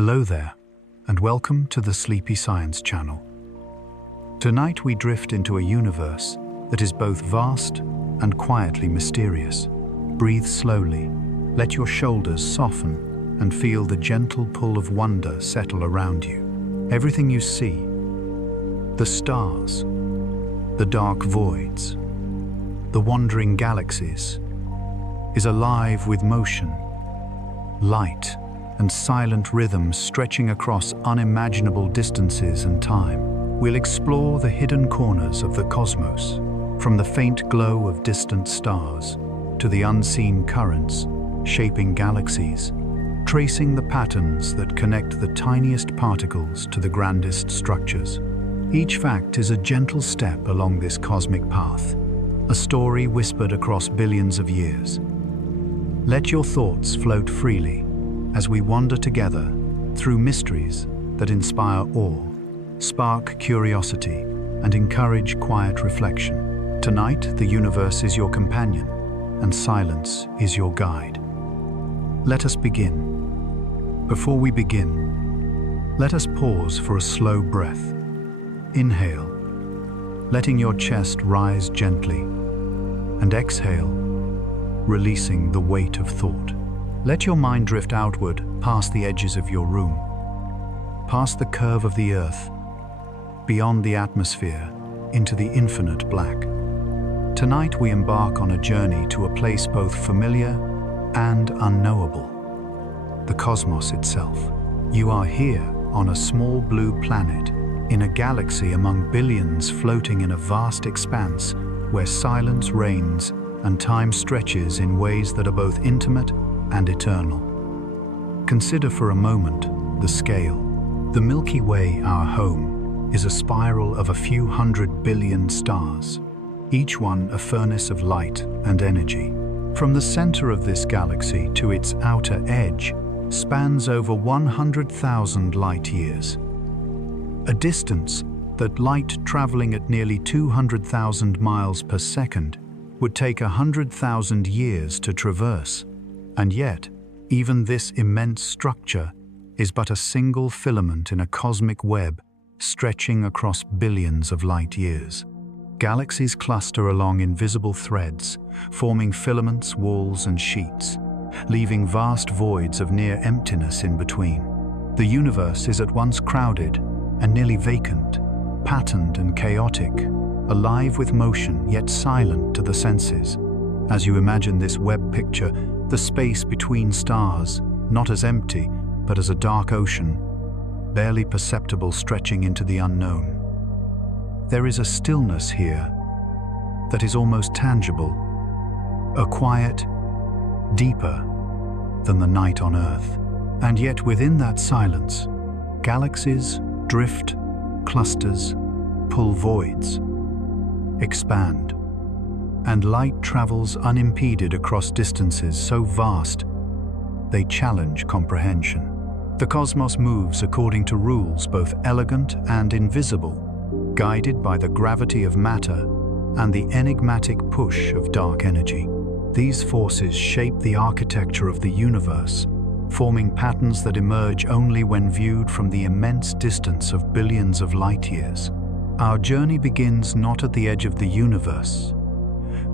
Hello there, and welcome to the Sleepy Science Channel. Tonight we drift into a universe that is both vast and quietly mysterious. Breathe slowly, let your shoulders soften, and feel the gentle pull of wonder settle around you. Everything you see, the stars, the dark voids, the wandering galaxies, is alive with motion, light, and silent rhythms stretching across unimaginable distances and time. We'll explore the hidden corners of the cosmos, from the faint glow of distant stars to the unseen currents shaping galaxies, tracing the patterns that connect the tiniest particles to the grandest structures. Each fact is a gentle step along this cosmic path, a story whispered across billions of years. Let your thoughts float freely as we wander together through mysteries that inspire awe, spark curiosity, and encourage quiet reflection. Tonight, the universe is your companion, and silence is your guide. Let us begin. Before we begin, let us pause for a slow breath. Inhale, letting your chest rise gently, and exhale, releasing the weight of thought. Let your mind drift outward past the edges of your room, past the curve of the earth, beyond the atmosphere, into the infinite black. Tonight we embark on a journey to a place both familiar and unknowable, the cosmos itself. You are here on a small blue planet, in a galaxy among billions floating in a vast expanse where silence reigns and time stretches in ways that are both intimate and eternal. Consider for a moment the scale. The Milky Way, our home, is a spiral of a few 100 billion stars, each one a furnace of light and energy. From the center of this galaxy to its outer edge spans over 100,000 light years, a distance that light traveling at nearly 200,000 miles per second would take 100,000 years to traverse. And yet, even this immense structure is but a single filament in a cosmic web stretching across billions of light years. Galaxies cluster along invisible threads, forming filaments, walls, and sheets, leaving vast voids of near emptiness in between. The universe is at once crowded and nearly vacant, patterned and chaotic, alive with motion yet silent to the senses. As you imagine this web picture, the space between stars, not as empty, but as a dark ocean, barely perceptible stretching into the unknown. There is a stillness here that is almost tangible, a quiet, deeper than the night on Earth. And yet within that silence, galaxies drift, clusters, pull voids, expand, and light travels unimpeded across distances so vast they challenge comprehension. The cosmos moves according to rules both elegant and invisible, guided by the gravity of matter and the enigmatic push of dark energy. These forces shape the architecture of the universe, forming patterns that emerge only when viewed from the immense distance of billions of light years. Our journey begins not at the edge of the universe,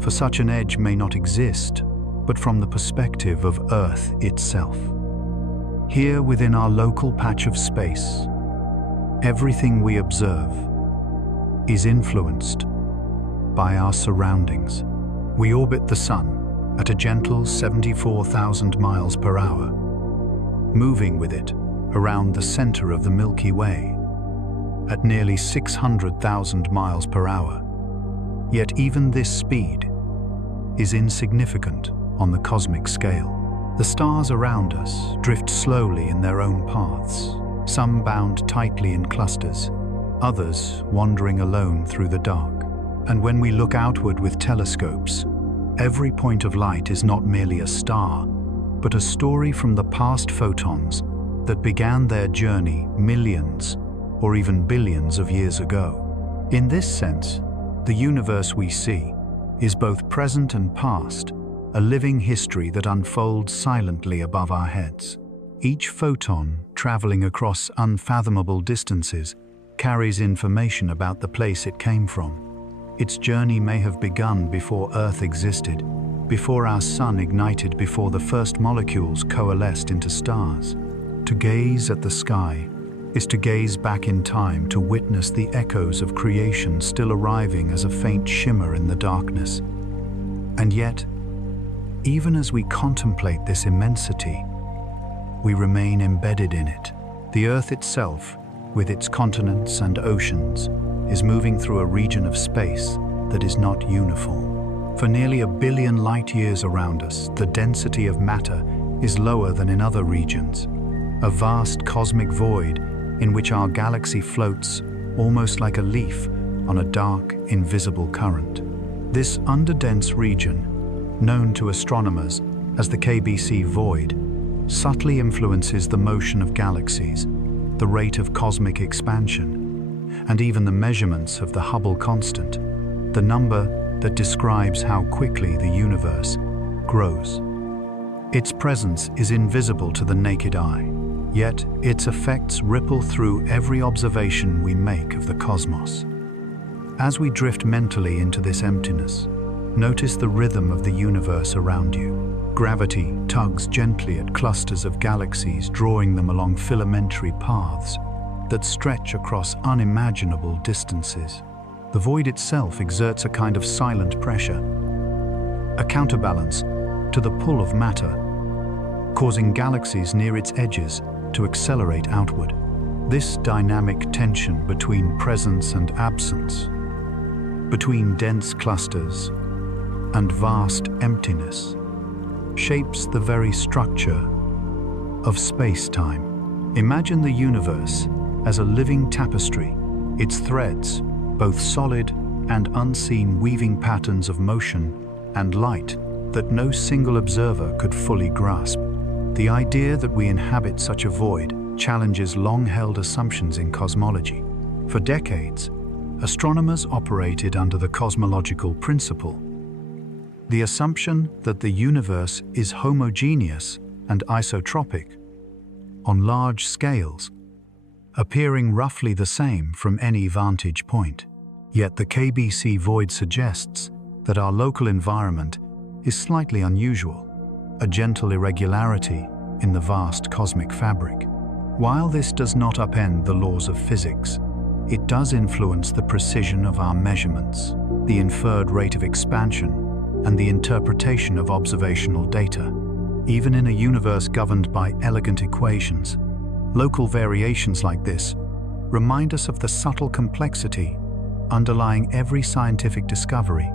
for such an edge may not exist, but from the perspective of Earth itself. Here within our local patch of space, everything we observe is influenced by our surroundings. We orbit the Sun at a gentle 74,000 miles per hour, moving with it around the center of the Milky Way at nearly 600,000 miles per hour. Yet even this speed is insignificant on the cosmic scale. The stars around us drift slowly in their own paths, some bound tightly in clusters, others wandering alone through the dark. And when we look outward with telescopes, every point of light is not merely a star, but a story from the past photons that began their journey millions or even billions of years ago. In this sense, the universe we see is both present and past, a living history that unfolds silently above our heads. Each photon, traveling across unfathomable distances, carries information about the place it came from. Its journey may have begun before Earth existed, before our sun ignited, before the first molecules coalesced into stars. To gaze at the sky is to gaze back in time, to witness the echoes of creation still arriving as a faint shimmer in the darkness. And yet, even as we contemplate this immensity, we remain embedded in it. The Earth itself, with its continents and oceans, is moving through a region of space that is not uniform. For nearly 1 billion light-years around us, the density of matter is lower than in other regions, a vast cosmic void in which our galaxy floats almost like a leaf on a dark, invisible current. This underdense region, known to astronomers as the KBC Void, subtly influences the motion of galaxies, the rate of cosmic expansion, and even the measurements of the Hubble constant, the number that describes how quickly the universe grows. Its presence is invisible to the naked eye, yet its effects ripple through every observation we make of the cosmos. As we drift mentally into this emptiness, notice the rhythm of the universe around you. Gravity tugs gently at clusters of galaxies, drawing them along filamentary paths that stretch across unimaginable distances. The void itself exerts a kind of silent pressure, a counterbalance to the pull of matter, causing galaxies near its edges to accelerate outward. This dynamic tension between presence and absence, between dense clusters and vast emptiness, shapes the very structure of space-time. Imagine the universe as a living tapestry, its threads, both solid and unseen, weaving patterns of motion and light that no single observer could fully grasp. The idea that we inhabit such a void challenges long-held assumptions in cosmology. For decades, astronomers operated under the cosmological principle, the assumption that the universe is homogeneous and isotropic, on large scales, appearing roughly the same from any vantage point. Yet the KBC Void suggests that our local environment is slightly unusual, a gentle irregularity in the vast cosmic fabric. While this does not upend the laws of physics, it does influence the precision of our measurements, the inferred rate of expansion, and the interpretation of observational data. Even in a universe governed by elegant equations, local variations like this remind us of the subtle complexity underlying every scientific discovery.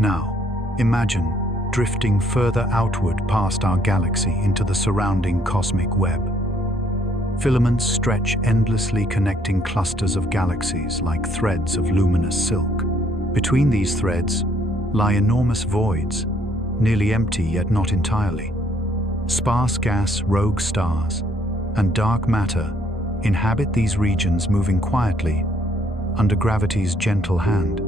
Now, imagine drifting further outward past our galaxy into the surrounding cosmic web. Filaments stretch endlessly, connecting clusters of galaxies like threads of luminous silk. Between these threads lie enormous voids, nearly empty yet not entirely. Sparse gas, rogue stars, and dark matter inhabit these regions, moving quietly under gravity's gentle hand.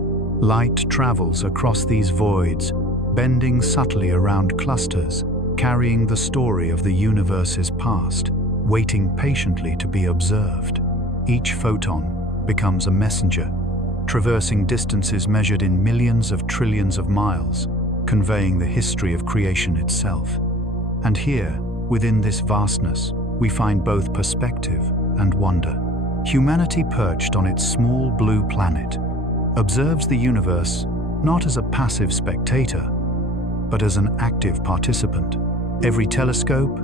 Light travels across these voids, bending subtly around clusters, carrying the story of the universe's past, waiting patiently to be observed. Each photon becomes a messenger, traversing distances measured in millions of trillions of miles, conveying the history of creation itself. And here, within this vastness, we find both perspective and wonder. Humanity, perched on its small blue planet, observes the universe not as a passive spectator, but as an active participant. Every telescope,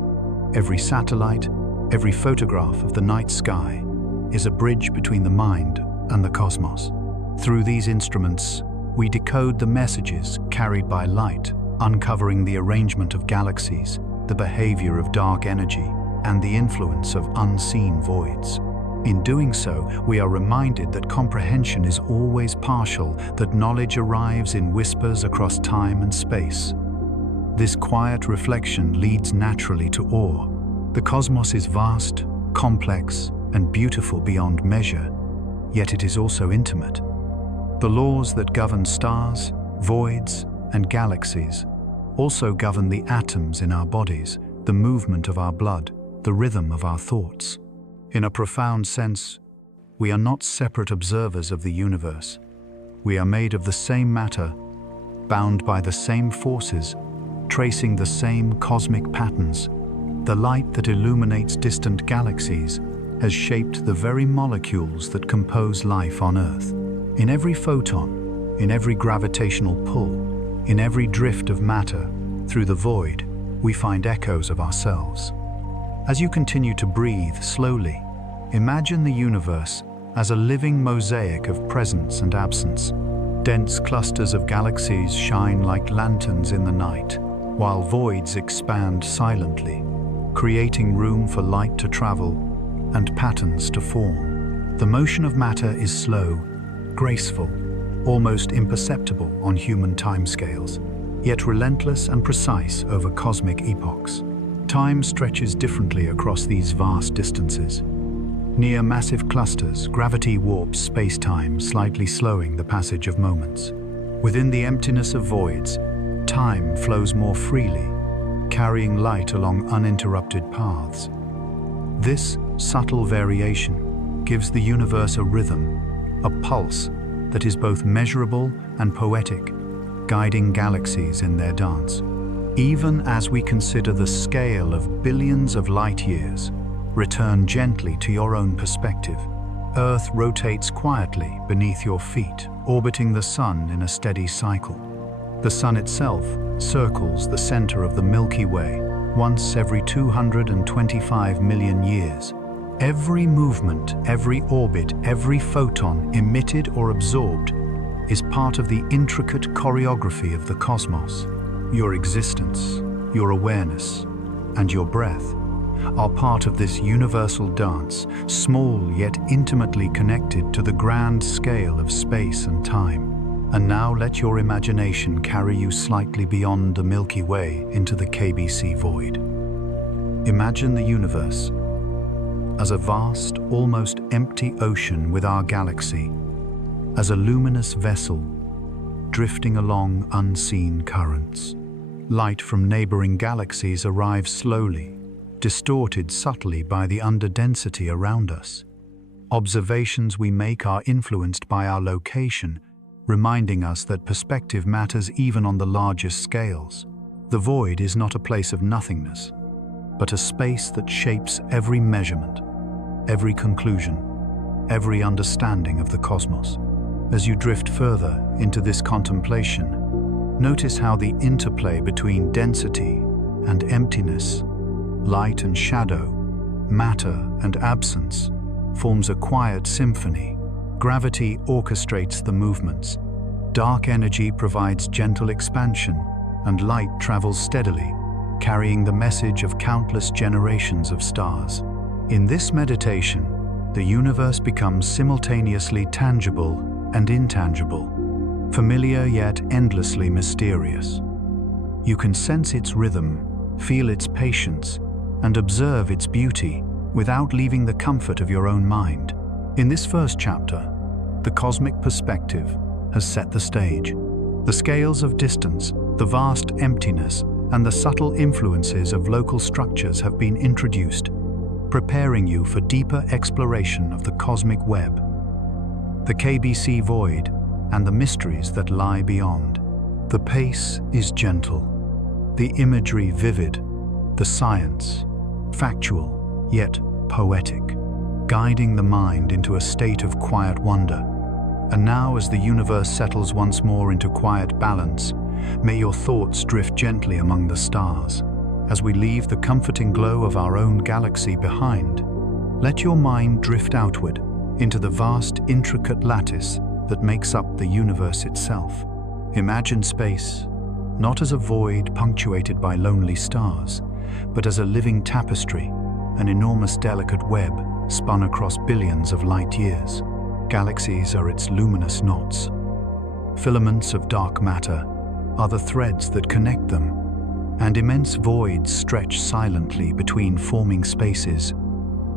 every satellite, every photograph of the night sky is a bridge between the mind and the cosmos. Through these instruments, we decode the messages carried by light, uncovering the arrangement of galaxies, the behavior of dark energy, and the influence of unseen voids. In doing so, we are reminded that comprehension is always partial, that knowledge arrives in whispers across time and space. This quiet reflection leads naturally to awe. The cosmos is vast, complex, and beautiful beyond measure, yet it is also intimate. The laws that govern stars, voids, and galaxies also govern the atoms in our bodies, the movement of our blood, the rhythm of our thoughts. In a profound sense, we are not separate observers of the universe. We are made of the same matter, bound by the same forces, tracing the same cosmic patterns. The light that illuminates distant galaxies has shaped the very molecules that compose life on Earth. In every photon, in every gravitational pull, in every drift of matter through the void, we find echoes of ourselves. As you continue to breathe slowly, imagine the universe as a living mosaic of presence and absence. Dense clusters of galaxies shine like lanterns in the night, while voids expand silently, creating room for light to travel and patterns to form. The motion of matter is slow, graceful, almost imperceptible on human timescales, yet relentless and precise over cosmic epochs. Time stretches differently across these vast distances. Near massive clusters, gravity warps space-time, slightly slowing the passage of moments. Within the emptiness of voids, time flows more freely, carrying light along uninterrupted paths. This subtle variation gives the universe a rhythm, a pulse that is both measurable and poetic, guiding galaxies in their dance. Even as we consider the scale of billions of light years, return gently to your own perspective. Earth rotates quietly beneath your feet, orbiting the Sun in a steady cycle. The Sun itself circles the center of the Milky Way once every 225 million years. Every movement, every orbit, every photon emitted or absorbed is part of the intricate choreography of the cosmos. Your existence, your awareness, and your breath are part of this universal dance, small yet intimately connected to the grand scale of space and time. And now let your imagination carry you slightly beyond the Milky Way into the KBC Void. Imagine the universe as a vast, almost empty ocean with our galaxy, as a luminous vessel drifting along unseen currents. Light from neighboring galaxies arrives slowly, distorted subtly by the underdensity around us. Observations we make are influenced by our location, reminding us that perspective matters even on the largest scales. The void is not a place of nothingness, but a space that shapes every measurement, every conclusion, every understanding of the cosmos. As you drift further into this contemplation, notice how the interplay between density and emptiness, light and shadow, matter and absence, forms a quiet symphony. Gravity orchestrates the movements, dark energy provides gentle expansion, and light travels steadily, carrying the message of countless generations of stars. In this meditation, the universe becomes simultaneously tangible and intangible, familiar yet endlessly mysterious. You can sense its rhythm, feel its patience, and observe its beauty without leaving the comfort of your own mind. In this first chapter, the cosmic perspective has set the stage. The scales of distance, the vast emptiness, and the subtle influences of local structures have been introduced, preparing you for deeper exploration of the cosmic web, the KBC Void, and the mysteries that lie beyond. The pace is gentle, the imagery vivid, the science factual yet poetic, guiding the mind into a state of quiet wonder. And now, as the universe settles once more into quiet balance, may your thoughts drift gently among the stars. As we leave the comforting glow of our own galaxy behind, let your mind drift outward into the vast, intricate lattice that makes up the universe itself. Imagine space, not as a void punctuated by lonely stars, but as a living tapestry, an enormous delicate web spun across billions of light years. Galaxies are its luminous knots. Filaments of dark matter are the threads that connect them, and immense voids stretch silently between forming spaces,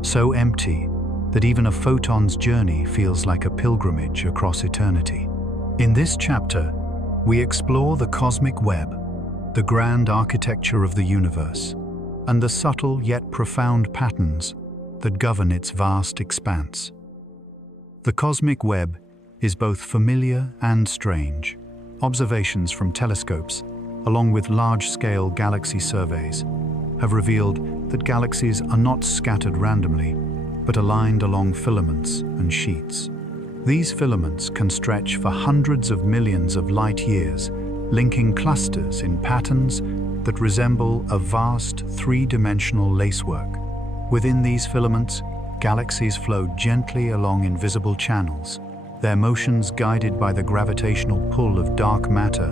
so empty that even a photon's journey feels like a pilgrimage across eternity. In this chapter, we explore the cosmic web, the grand architecture of the universe, and the subtle yet profound patterns that govern its vast expanse. The cosmic web is both familiar and strange. Observations from telescopes, along with large-scale galaxy surveys, have revealed that galaxies are not scattered randomly, but aligned along filaments and sheets. These filaments can stretch for hundreds of millions of light years, linking clusters in patterns that resemble a vast three-dimensional lacework. Within these filaments, galaxies flow gently along invisible channels, their motions guided by the gravitational pull of dark matter,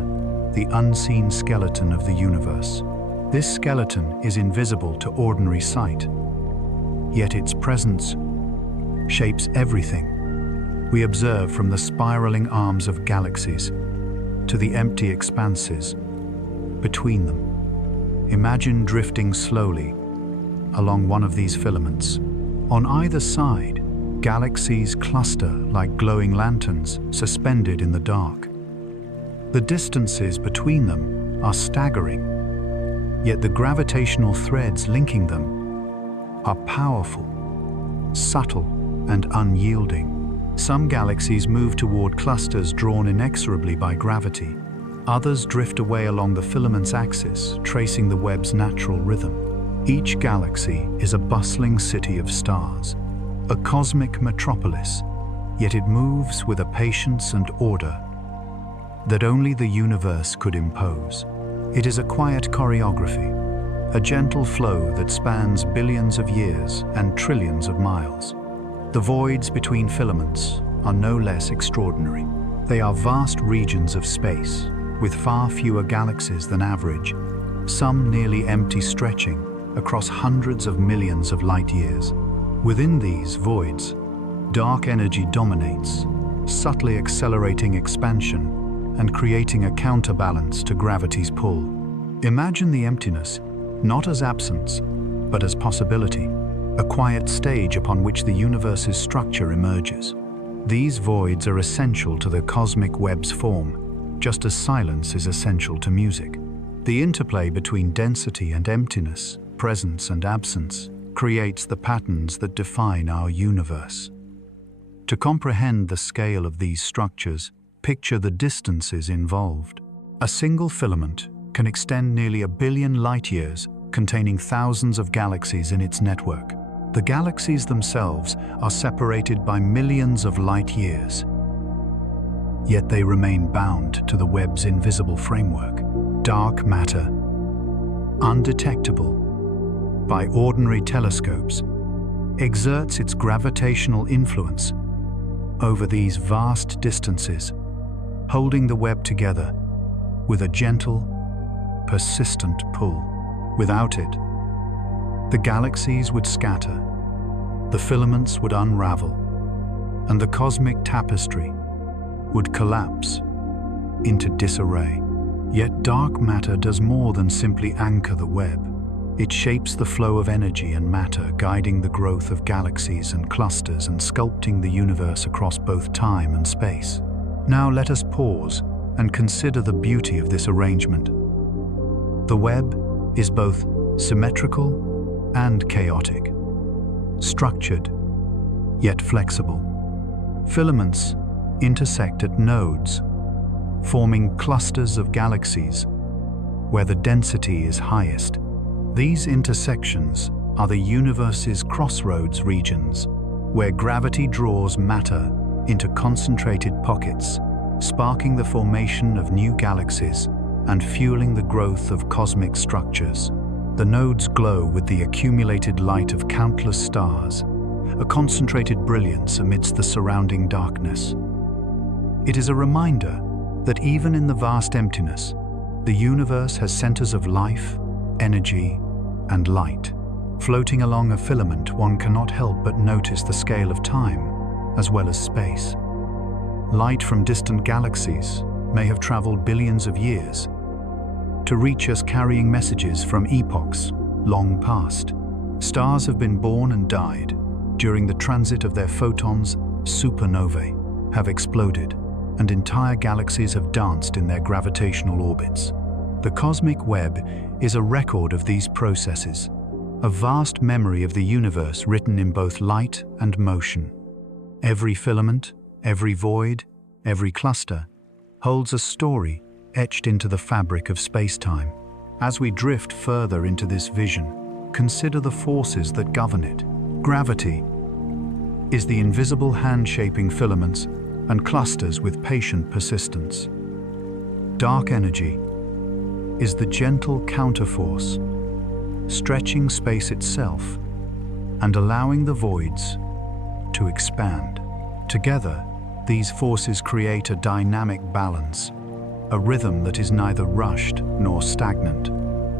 the unseen skeleton of the universe. This skeleton is invisible to ordinary sight, yet its presence shapes everything we observe, from the spiraling arms of galaxies to the empty expanses between them. Imagine drifting slowly along one of these filaments. On either side, galaxies cluster like glowing lanterns suspended in the dark. The distances between them are staggering, yet the gravitational threads linking them are powerful, subtle, and unyielding. Some galaxies move toward clusters drawn inexorably by gravity. Others drift away along the filament's axis, tracing the web's natural rhythm. Each galaxy is a bustling city of stars, a cosmic metropolis, yet it moves with a patience and order that only the universe could impose. It is a quiet choreography, a gentle flow that spans billions of years and trillions of miles. The voids between filaments are no less extraordinary. They are vast regions of space, with far fewer galaxies than average, some nearly empty, stretching across hundreds of millions of light years. Within these voids, dark energy dominates, subtly accelerating expansion and creating a counterbalance to gravity's pull. Imagine the emptiness not as absence, but as possibility, a quiet stage upon which the universe's structure emerges. These voids are essential to the cosmic web's form, just as silence is essential to music. The interplay between density and emptiness, presence and absence, creates the patterns that define our universe. To comprehend the scale of these structures, picture the distances involved. A single filament can extend nearly 1 billion light-years, containing thousands of galaxies in its network. The galaxies themselves are separated by millions of light-years, yet they remain bound to the web's invisible framework. Dark matter, undetectable by ordinary telescopes, exerts its gravitational influence over these vast distances, holding the web together with a gentle, persistent pull. Without it, the galaxies would scatter, the filaments would unravel, and the cosmic tapestry would collapse into disarray. Yet dark matter does more than simply anchor the web. It shapes the flow of energy and matter, guiding the growth of galaxies and clusters and sculpting the universe across both time and space. Now let us pause and consider the beauty of this arrangement. The web is both symmetrical and chaotic, structured yet flexible. Filaments intersect at nodes, forming clusters of galaxies where the density is highest. These intersections are the universe's crossroads regions, where gravity draws matter into concentrated pockets, sparking the formation of new galaxies and fueling the growth of cosmic structures. The nodes glow with the accumulated light of countless stars, a concentrated brilliance amidst the surrounding darkness. It is a reminder that even in the vast emptiness, the universe has centers of life, energy, and light. Floating along a filament, one cannot help but notice the scale of time, as well as space. Light from distant galaxies may have traveled billions of years to reach us, carrying messages from epochs long past. Stars have been born and died. During the transit of their photons, supernovae have exploded, and entire galaxies have danced in their gravitational orbits. The cosmic web is a record of these processes, a vast memory of the universe written in both light and motion. Every filament, every void, every cluster holds a story etched into the fabric of space-time. As we drift further into this vision, consider the forces that govern it. Gravity is the invisible hand-shaping filaments and clusters with patient persistence. Dark energy is the gentle counterforce, stretching space itself and allowing the voids to expand. Together, these forces create a dynamic balance, a rhythm that is neither rushed nor stagnant.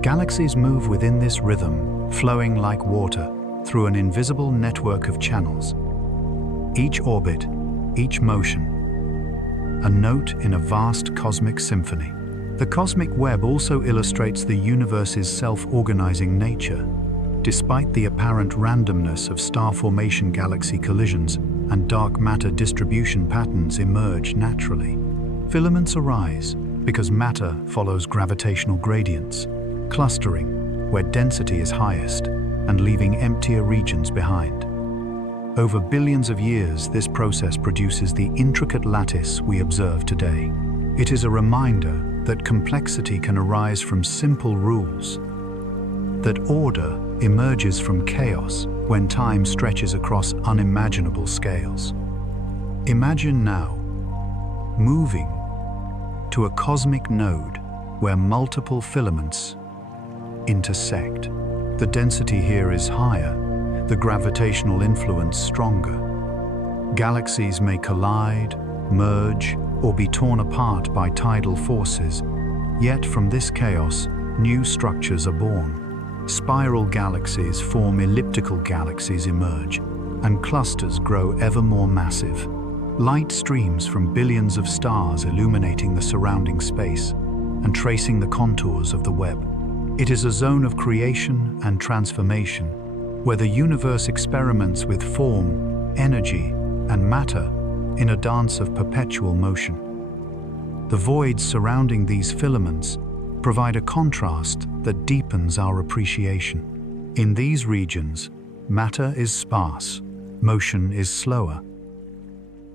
Galaxies move within this rhythm, flowing like water through an invisible network of channels. Each orbit, each motion, a note in a vast cosmic symphony. The cosmic web also illustrates the universe's self-organizing nature. Despite the apparent randomness of star formation, galaxy collisions and dark matter distribution patterns emerge naturally. Filaments arise because matter follows gravitational gradients, clustering where density is highest and leaving emptier regions behind. Over billions of years, this process produces the intricate lattice we observe today. It is a reminder that complexity can arise from simple rules, that order emerges from chaos when time stretches across unimaginable scales. Imagine now moving to a cosmic node where multiple filaments intersect. The density here is higher, the gravitational influence stronger. Galaxies may collide, merge, or be torn apart by tidal forces, yet from this chaos, new structures are born. Spiral galaxies form, elliptical galaxies emerge, and clusters grow ever more massive. Light streams from billions of stars illuminating the surrounding space and tracing the contours of the web. It is a zone of creation and transformation, where the universe experiments with form, energy, and matter in a dance of perpetual motion. The voids surrounding these filaments provide a contrast that deepens our appreciation. In these regions, matter is sparse, motion is slower,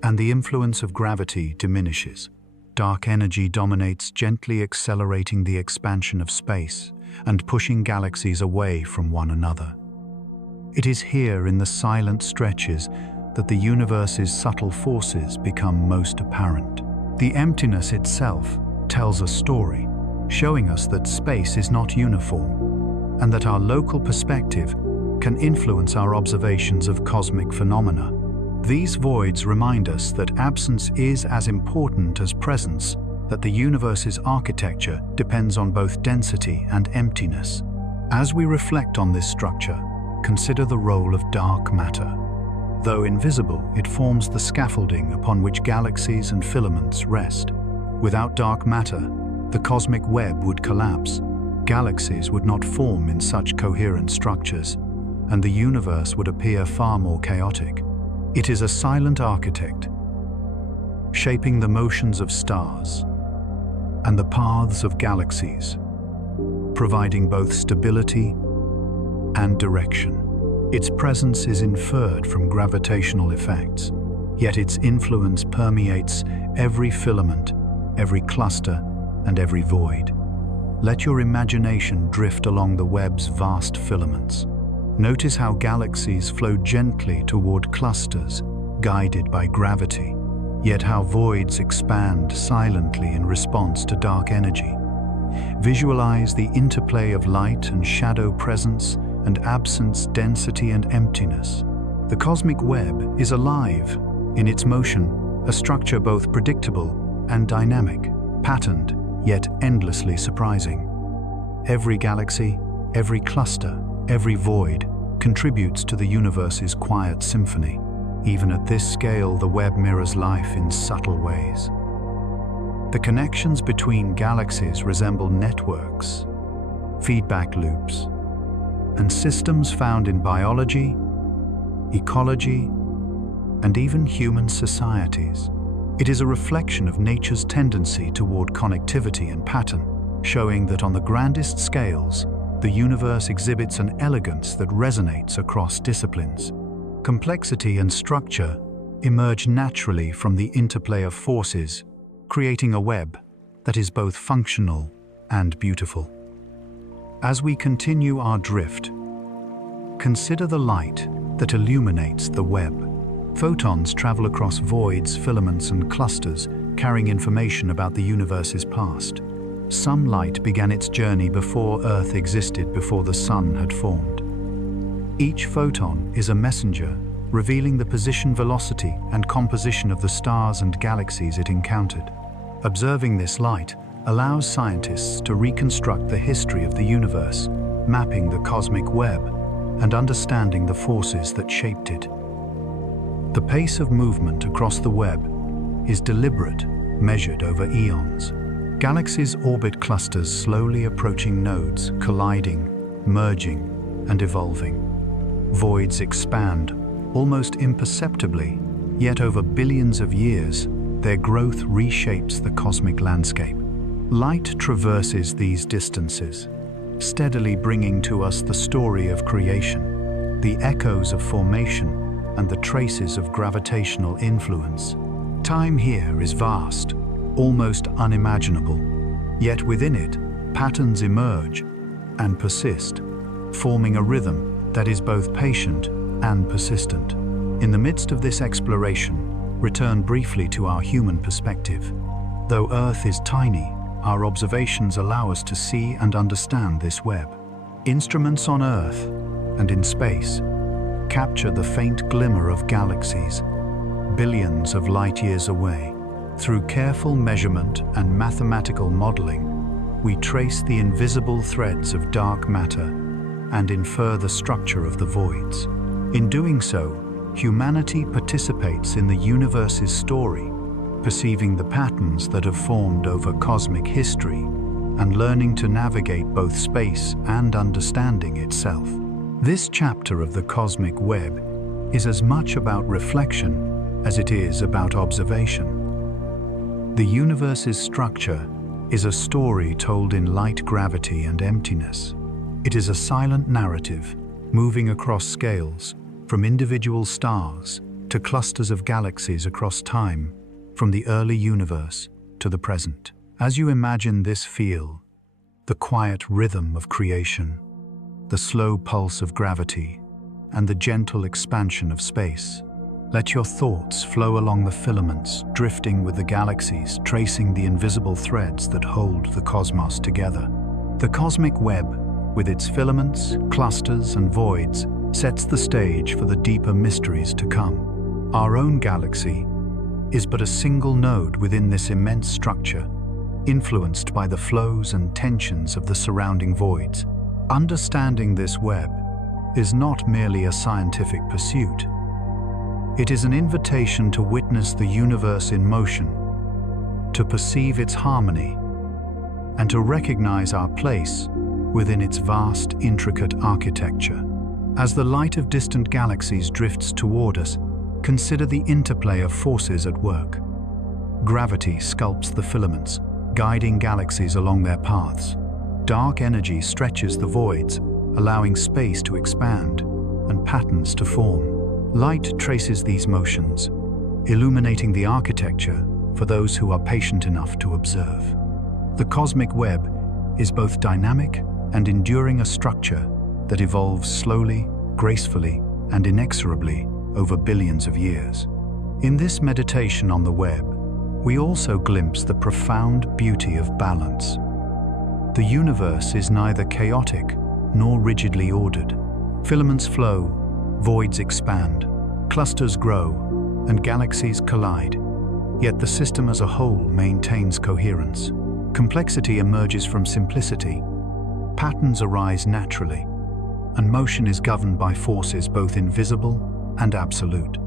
and the influence of gravity diminishes. Dark energy dominates, gently accelerating the expansion of space and pushing galaxies away from one another. It is here in the silent stretches that the universe's subtle forces become most apparent. The emptiness itself tells a story, showing us that space is not uniform, and that our local perspective can influence our observations of cosmic phenomena. These voids remind us that absence is as important as presence, that the universe's architecture depends on both density and emptiness. As we reflect on this structure, consider the role of dark matter. Though invisible, it forms the scaffolding upon which galaxies and filaments rest. Without dark matter, the cosmic web would collapse. Galaxies would not form in such coherent structures, and the universe would appear far more chaotic. It is a silent architect, shaping the motions of stars and the paths of galaxies, providing both stability and direction. Its presence is inferred from gravitational effects, yet its influence permeates every filament, every cluster, and every void. Let your imagination drift along the web's vast filaments. Notice how galaxies flow gently toward clusters, guided by gravity, yet how voids expand silently in response to dark energy. Visualize the interplay of light and shadow, presence and absence, density and emptiness. The cosmic web is alive in its motion, a structure both predictable and dynamic, patterned yet endlessly surprising. Every galaxy, every cluster, every void contributes to the universe's quiet symphony. Even at this scale, the web mirrors life in subtle ways. The connections between galaxies resemble networks, feedback loops, and systems found in biology, ecology, and even human societies. It is a reflection of nature's tendency toward connectivity and pattern, showing that on the grandest scales, the universe exhibits an elegance that resonates across disciplines. Complexity and structure emerge naturally from the interplay of forces, creating a web that is both functional and beautiful. As we continue our drift, consider the light that illuminates the web. Photons travel across voids, filaments, and clusters, carrying information about the universe's past. Some light began its journey before Earth existed, before the Sun had formed. Each photon is a messenger, revealing the position, velocity, and composition of the stars and galaxies it encountered. Observing this light allows scientists to reconstruct the history of the universe, mapping the cosmic web and understanding the forces that shaped it. The pace of movement across the web is deliberate, measured over eons. Galaxies orbit clusters, slowly approaching nodes, colliding, merging, and evolving. Voids expand, almost imperceptibly, yet over billions of years, their growth reshapes the cosmic landscape. Light traverses these distances, steadily bringing to us the story of creation, the echoes of formation, and the traces of gravitational influence. Time here is vast, almost unimaginable, yet within it, patterns emerge and persist, forming a rhythm that is both patient and persistent. In the midst of this exploration, return briefly to our human perspective. Though Earth is tiny, our observations allow us to see and understand this web. Instruments on Earth and in space capture the faint glimmer of galaxies, billions of light years away. Through careful measurement and mathematical modeling, we trace the invisible threads of dark matter and infer the structure of the voids. In doing so, humanity participates in the universe's story, perceiving the patterns that have formed over cosmic history and learning to navigate both space and understanding itself. This chapter of the cosmic web is as much about reflection as it is about observation. The universe's structure is a story told in light, gravity, and emptiness. It is a silent narrative, moving across scales, from individual stars to clusters of galaxies across time, from the early universe to the present. As you imagine this, feel the quiet rhythm of creation, the slow pulse of gravity, and the gentle expansion of space. Let your thoughts flow along the filaments, drifting with the galaxies, tracing the invisible threads that hold the cosmos together. The cosmic web, with its filaments, clusters, and voids, sets the stage for the deeper mysteries to come. Our own galaxy is but a single node within this immense structure, influenced by the flows and tensions of the surrounding voids. Understanding this web is not merely a scientific pursuit. It is an invitation to witness the universe in motion, to perceive its harmony, and to recognize our place within its vast, intricate architecture. As the light of distant galaxies drifts toward us, consider the interplay of forces at work. Gravity sculpts the filaments, guiding galaxies along their paths. Dark energy stretches the voids, allowing space to expand and patterns to form. Light traces these motions, illuminating the architecture for those who are patient enough to observe. The cosmic web is both dynamic and enduring, a structure that evolves slowly, gracefully, and inexorably over billions of years. In this meditation on the web, we also glimpse the profound beauty of balance. The universe is neither chaotic nor rigidly ordered. Filaments flow, voids expand, clusters grow, and galaxies collide. Yet the system as a whole maintains coherence. Complexity emerges from simplicity, patterns arise naturally, and motion is governed by forces both invisible and absolute.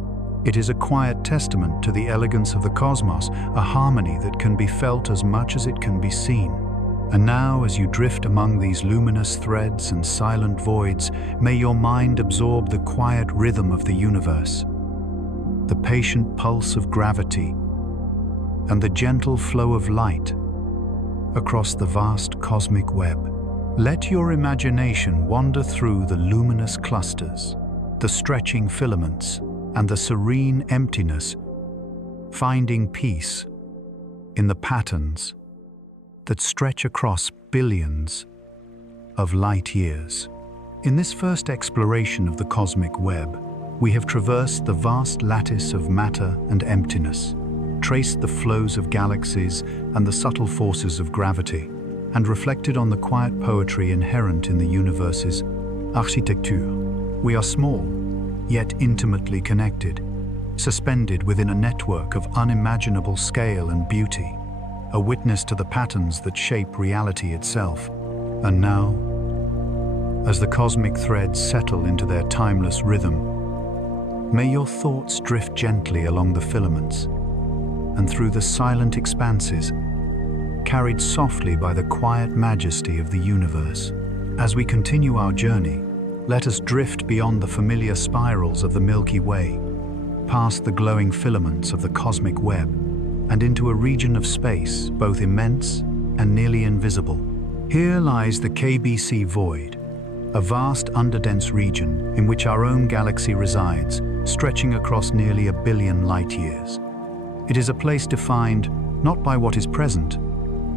It is a quiet testament to the elegance of the cosmos, a harmony that can be felt as much as it can be seen. And now, as you drift among these luminous threads and silent voids, may your mind absorb the quiet rhythm of the universe, the patient pulse of gravity, and the gentle flow of light across the vast cosmic web. Let your imagination wander through the luminous clusters, the stretching filaments, and the serene emptiness, finding peace in the patterns that stretch across billions of light years. In this first exploration of the cosmic web, we have traversed the vast lattice of matter and emptiness, traced the flows of galaxies and the subtle forces of gravity, and reflected on the quiet poetry inherent in the universe's architecture. We are small, yet intimately connected, suspended within a network of unimaginable scale and beauty, a witness to the patterns that shape reality itself. And now, as the cosmic threads settle into their timeless rhythm, may your thoughts drift gently along the filaments and through the silent expanses, carried softly by the quiet majesty of the universe. As we continue our journey, let us drift beyond the familiar spirals of the Milky Way, past the glowing filaments of the cosmic web, and into a region of space both immense and nearly invisible. Here lies the KBC Void, a vast underdense region in which our own galaxy resides, stretching across nearly 1 billion light-years. It is a place defined not by what is present,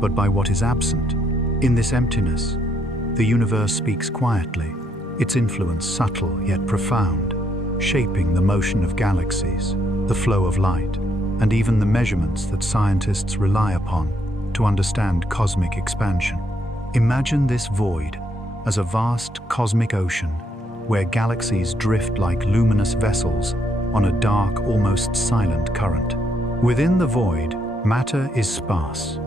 but by what is absent. In this emptiness, the universe speaks quietly, its influence subtle yet profound, shaping the motion of galaxies, the flow of light, and even the measurements that scientists rely upon to understand cosmic expansion. Imagine this void as a vast cosmic ocean where galaxies drift like luminous vessels on a dark, almost silent current. Within the void, matter is sparse.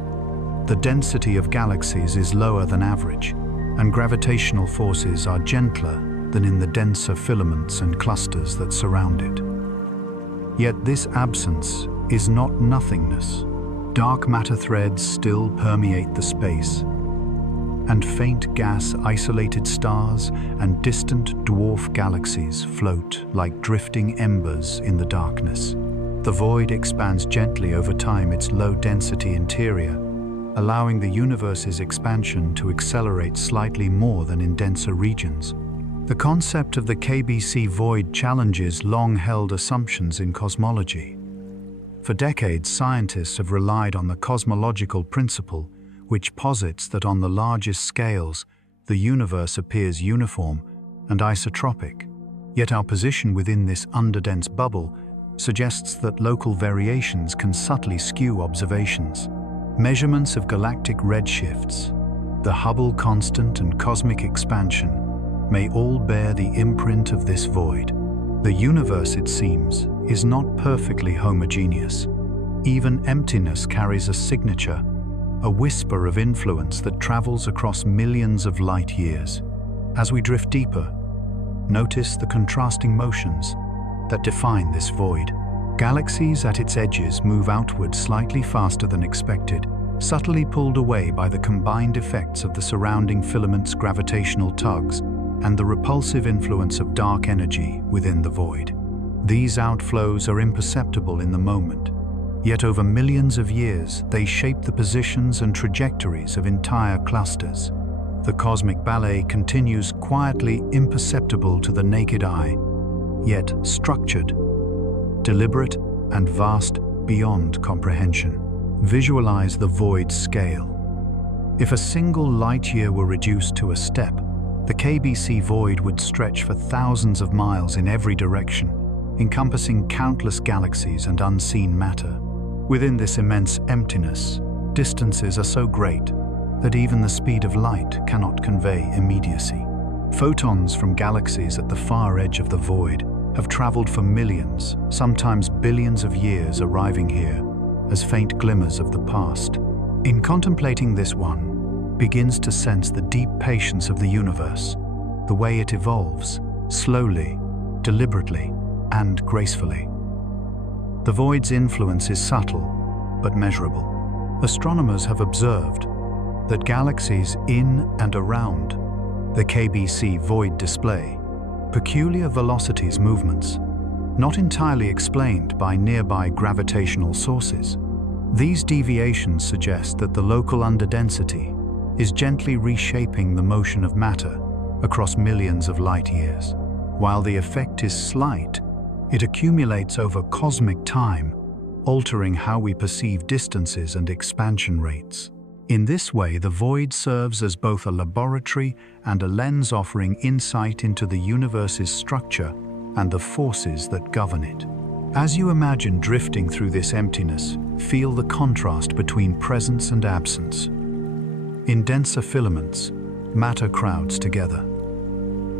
The density of galaxies is lower than average, and gravitational forces are gentler than in the denser filaments and clusters that surround it. Yet this absence is not nothingness. Dark matter threads still permeate the space, and faint gas-isolated stars and distant dwarf galaxies float like drifting embers in the darkness. The void expands gently over time its low-density interior, allowing the universe's expansion to accelerate slightly more than in denser regions. The concept of the KBC Void challenges long-held assumptions in cosmology. For decades, scientists have relied on the cosmological principle, which posits that on the largest scales, the universe appears uniform and isotropic. Yet our position within this underdense bubble suggests that local variations can subtly skew observations. Measurements of galactic redshifts, the Hubble constant and cosmic expansion may all bear the imprint of this void. The universe, it seems, is not perfectly homogeneous. Even emptiness carries a signature, a whisper of influence that travels across millions of light years. As we drift deeper, notice the contrasting motions that define this void. Galaxies at its edges move outward slightly faster than expected, subtly pulled away by the combined effects of the surrounding filaments' gravitational tugs and the repulsive influence of dark energy within the void. These outflows are imperceptible in the moment, yet over millions of years they shape the positions and trajectories of entire clusters. The cosmic ballet continues quietly, imperceptible to the naked eye, yet structured, deliberate, and vast beyond comprehension. Visualize the void's scale. If a single light-year were reduced to a step, the KBC Void would stretch for thousands of miles in every direction, encompassing countless galaxies and unseen matter. Within this immense emptiness, distances are so great that even the speed of light cannot convey immediacy. Photons from galaxies at the far edge of the void have traveled for millions, sometimes billions of years, arriving here as faint glimmers of the past. In contemplating this, one begins to sense the deep patience of the universe, the way it evolves, slowly, deliberately, and gracefully. The void's influence is subtle, but measurable. Astronomers have observed that galaxies in and around the KBC Void display peculiar velocities movements, not entirely explained by nearby gravitational sources. These deviations suggest that the local underdensity, is gently reshaping the motion of matter across millions of light years. While the effect is slight, it accumulates over cosmic time, altering how we perceive distances and expansion rates. In this way, the void serves as both a laboratory and a lens, offering insight into the universe's structure and the forces that govern it. As you imagine drifting through this emptiness, feel the contrast between presence and absence. In denser filaments, matter crowds together.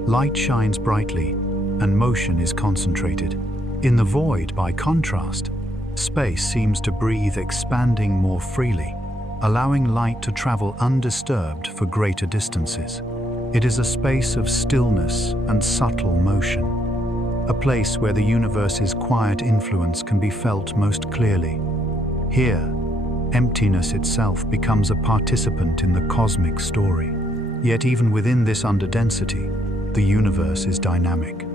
Light shines brightly, and motion is concentrated. In the void, by contrast, space seems to breathe, expanding more freely, allowing light to travel undisturbed for greater distances. It is a space of stillness and subtle motion, a place where the universe's quiet influence can be felt most clearly. Here, emptiness itself becomes a participant in the cosmic story. Yet even within this underdensity, the universe is dynamic.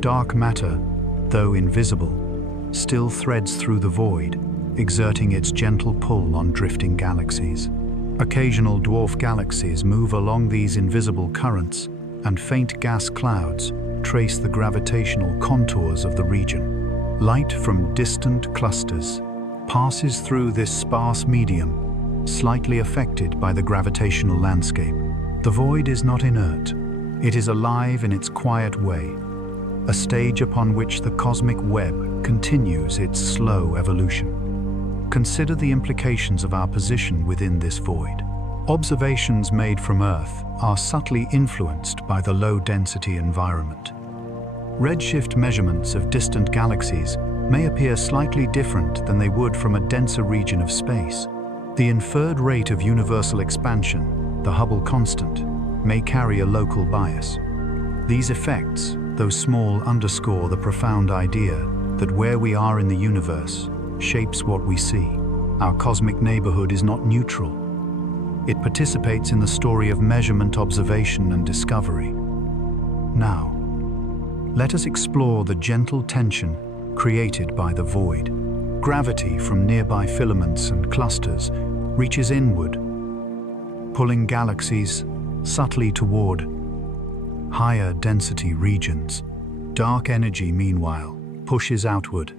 Dark matter, though invisible, still threads through the void, exerting its gentle pull on drifting galaxies. Occasional dwarf galaxies move along these invisible currents, and faint gas clouds trace the gravitational contours of the region. Light from distant clusters passes through this sparse medium, slightly affected by the gravitational landscape. The void is not inert. It is alive in its quiet way, a stage upon which the cosmic web continues its slow evolution. Consider the implications of our position within this void. Observations made from Earth are subtly influenced by the low-density environment. Redshift measurements of distant galaxies may appear slightly different than they would from a denser region of space. The inferred rate of universal expansion, the Hubble constant, may carry a local bias. These effects, though small, underscore the profound idea that where we are in the universe shapes what we see. Our cosmic neighborhood is not neutral. It participates in the story of measurement, observation, and discovery. Now, let us explore the gentle tension created by the void. Gravity from nearby filaments and clusters reaches inward, pulling galaxies subtly toward higher density regions. Dark energy, meanwhile, pushes outward,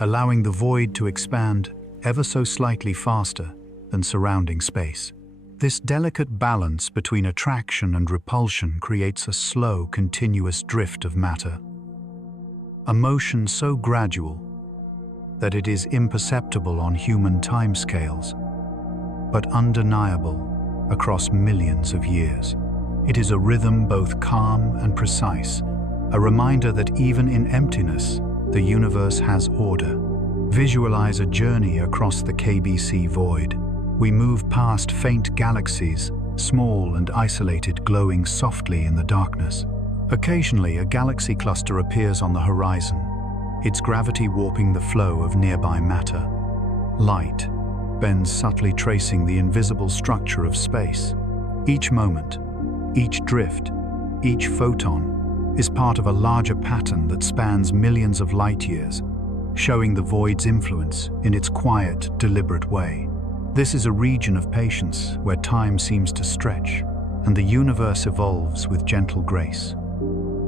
allowing the void to expand ever so slightly faster than surrounding space. This delicate balance between attraction and repulsion creates a slow, continuous drift of matter. A motion so gradual that it is imperceptible on human timescales, but undeniable across millions of years. It is a rhythm both calm and precise, a reminder that even in emptiness, the universe has order. Visualize a journey across the KBC Void. We move past faint galaxies, small and isolated, glowing softly in the darkness. Occasionally, a galaxy cluster appears on the horizon, its gravity warping the flow of nearby matter. Light bends subtly, tracing the invisible structure of space. Each moment, each drift, each photon is part of a larger pattern that spans millions of light years, showing the void's influence in its quiet, deliberate way. This is a region of patience where time seems to stretch and the universe evolves with gentle grace.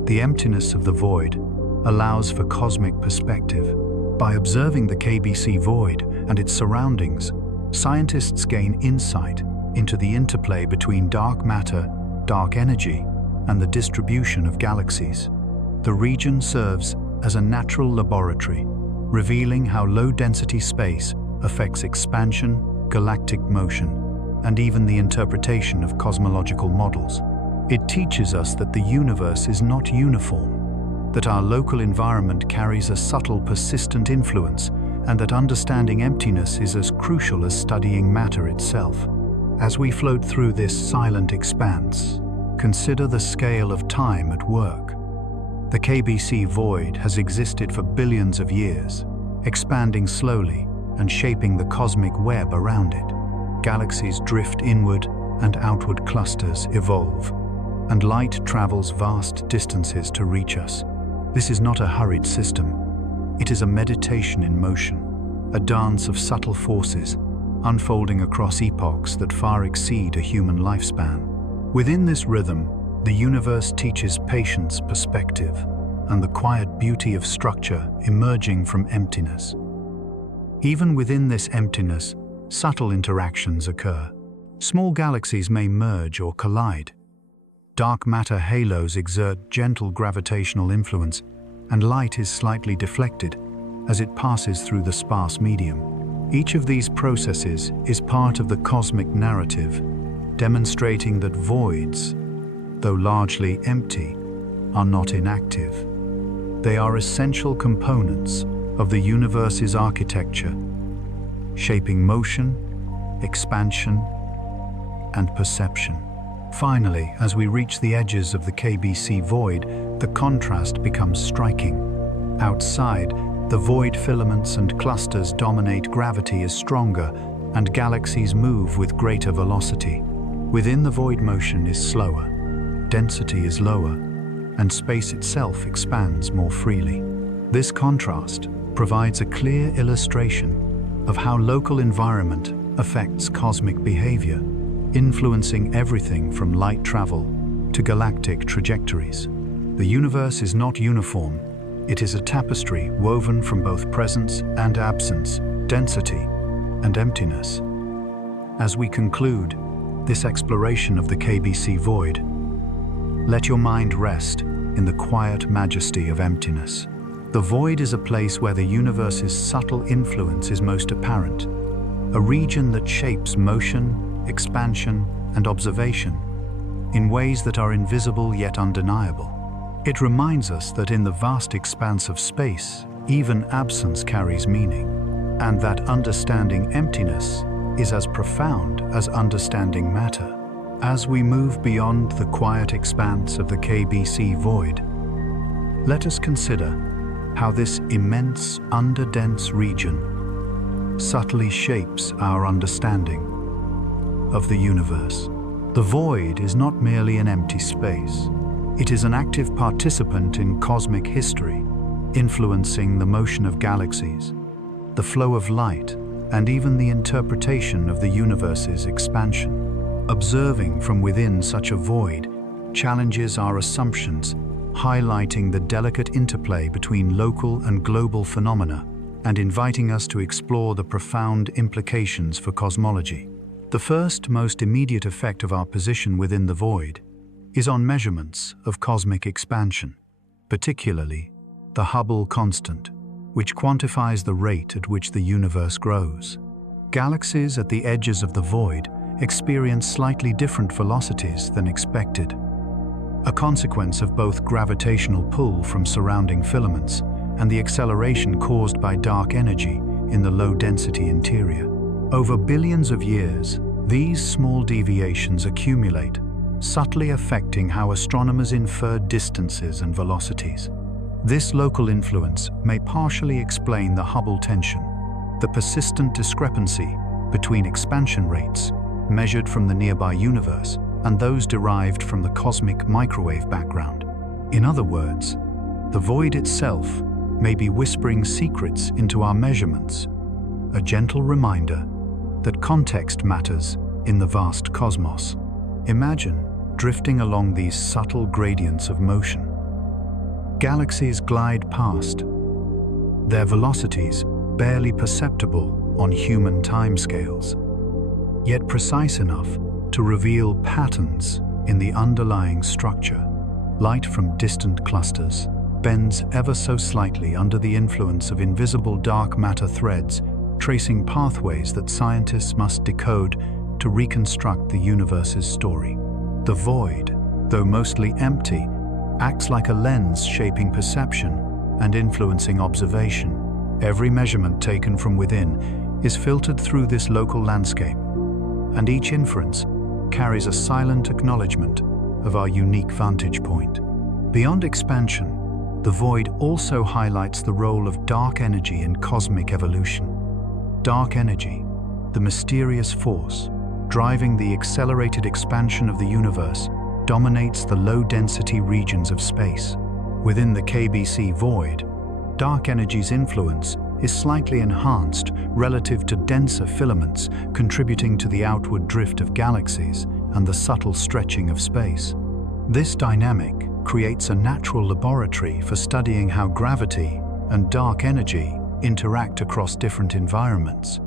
The emptiness of the void allows for cosmic perspective. By observing the KBC Void and its surroundings, scientists gain insight into the interplay between dark matter, dark energy, and the distribution of galaxies. The region serves as a natural laboratory, revealing how low-density space affects expansion, galactic motion, and even the interpretation of cosmological models. It teaches us that the universe is not uniform, that our local environment carries a subtle, persistent influence, and that understanding emptiness is as crucial as studying matter itself. As we float through this silent expanse, consider the scale of time at work. The KBC Void has existed for billions of years, expanding slowly and shaping the cosmic web around it. Galaxies drift inward and outward, clusters evolve, and light travels vast distances to reach us. This is not a hurried system. It is a meditation in motion, a dance of subtle forces, unfolding across epochs that far exceed a human lifespan. Within this rhythm, the universe teaches patience, perspective, and the quiet beauty of structure emerging from emptiness. Even within this emptiness, subtle interactions occur. Small galaxies may merge or collide. Dark matter halos exert gentle gravitational influence, and light is slightly deflected as it passes through the sparse medium. Each of these processes is part of the cosmic narrative, demonstrating that voids, though largely empty, are not inactive. They are essential components of the universe's architecture, shaping motion, expansion, and perception. Finally, as we reach the edges of the KBC Void, the contrast becomes striking. Outside, the void filaments and clusters dominate. Gravity is stronger, and galaxies move with greater velocity. Within the void, motion is slower, density is lower, and space itself expands more freely. This contrast provides a clear illustration of how local environment affects cosmic behavior, influencing everything from light travel to galactic trajectories. The universe is not uniform. It is a tapestry woven from both presence and absence, density and emptiness. As we conclude this exploration of the KBC Void, let your mind rest in the quiet majesty of emptiness. The void is a place where the universe's subtle influence is most apparent, a region that shapes motion, expansion, and observation in ways that are invisible yet undeniable. It reminds us that in the vast expanse of space, even absence carries meaning, and that understanding emptiness is as profound as understanding matter. As we move beyond the quiet expanse of the KBC Void, let us consider how this immense, underdense region subtly shapes our understanding of the universe. The void is not merely an empty space. It is an active participant in cosmic history, influencing the motion of galaxies, the flow of light, and even the interpretation of the universe's expansion. Observing from within such a void challenges our assumptions, highlighting the delicate interplay between local and global phenomena, and inviting us to explore the profound implications for cosmology. The first, most immediate effect of our position within the void is on measurements of cosmic expansion, particularly the Hubble constant, which quantifies the rate at which the universe grows. Galaxies at the edges of the void experience slightly different velocities than expected, a consequence of both gravitational pull from surrounding filaments and the acceleration caused by dark energy in the low-density interior. Over billions of years, these small deviations accumulate, subtly affecting how astronomers infer distances and velocities. This local influence may partially explain the Hubble tension, the persistent discrepancy between expansion rates measured from the nearby universe and those derived from the cosmic microwave background. In other words, the void itself may be whispering secrets into our measurements, a gentle reminder that context matters in the vast cosmos. Imagine drifting along these subtle gradients of motion. Galaxies glide past, their velocities barely perceptible on human timescales, yet precise enough to reveal patterns in the underlying structure. Light from distant clusters bends ever so slightly under the influence of invisible dark matter threads, tracing pathways that scientists must decode to reconstruct the universe's story. The void, though mostly empty, acts like a lens shaping perception and influencing observation. Every measurement taken from within is filtered through this local landscape, and each inference carries a silent acknowledgement of our unique vantage point. Beyond expansion, the void also highlights the role of dark energy in cosmic evolution. Dark energy, the mysterious force driving the accelerated expansion of the universe, dominates the low-density regions of space. Within the KBC Void, dark energy's influence is slightly enhanced relative to denser filaments, contributing to the outward drift of galaxies and the subtle stretching of space. This dynamic creates a natural laboratory for studying how gravity and dark energy interact across different environments,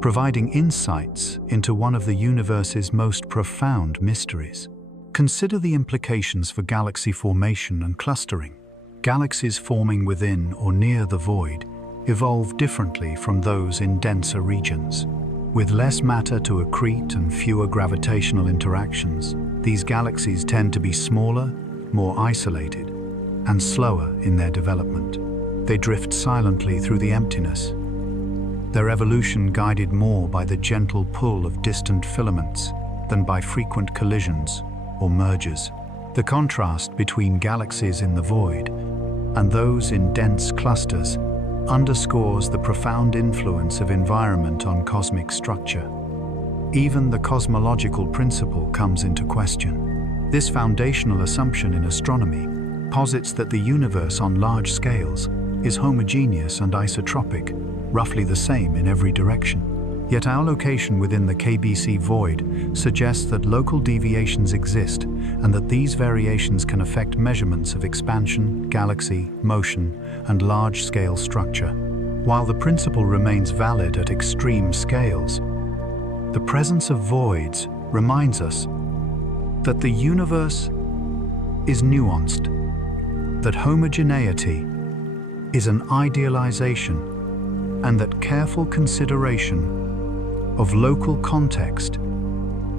providing insights into one of the universe's most profound mysteries. Consider the implications for galaxy formation and clustering. Galaxies forming within or near the void evolve differently from those in denser regions. With less matter to accrete and fewer gravitational interactions, these galaxies tend to be smaller, more isolated, and slower in their development. They drift silently through the emptiness, their evolution guided more by the gentle pull of distant filaments than by frequent collisions or mergers. The contrast between galaxies in the void and those in dense clusters underscores the profound influence of environment on cosmic structure. Even the cosmological principle comes into question. This foundational assumption in astronomy posits that the universe on large scales is homogeneous and isotropic, roughly the same in every direction. Yet our location within the KBC Void suggests that local deviations exist and that these variations can affect measurements of expansion, galaxy, motion, and large-scale structure. While the principle remains valid at extreme scales, the presence of voids reminds us that the universe is nuanced, that homogeneity is an idealization, and that careful consideration of local context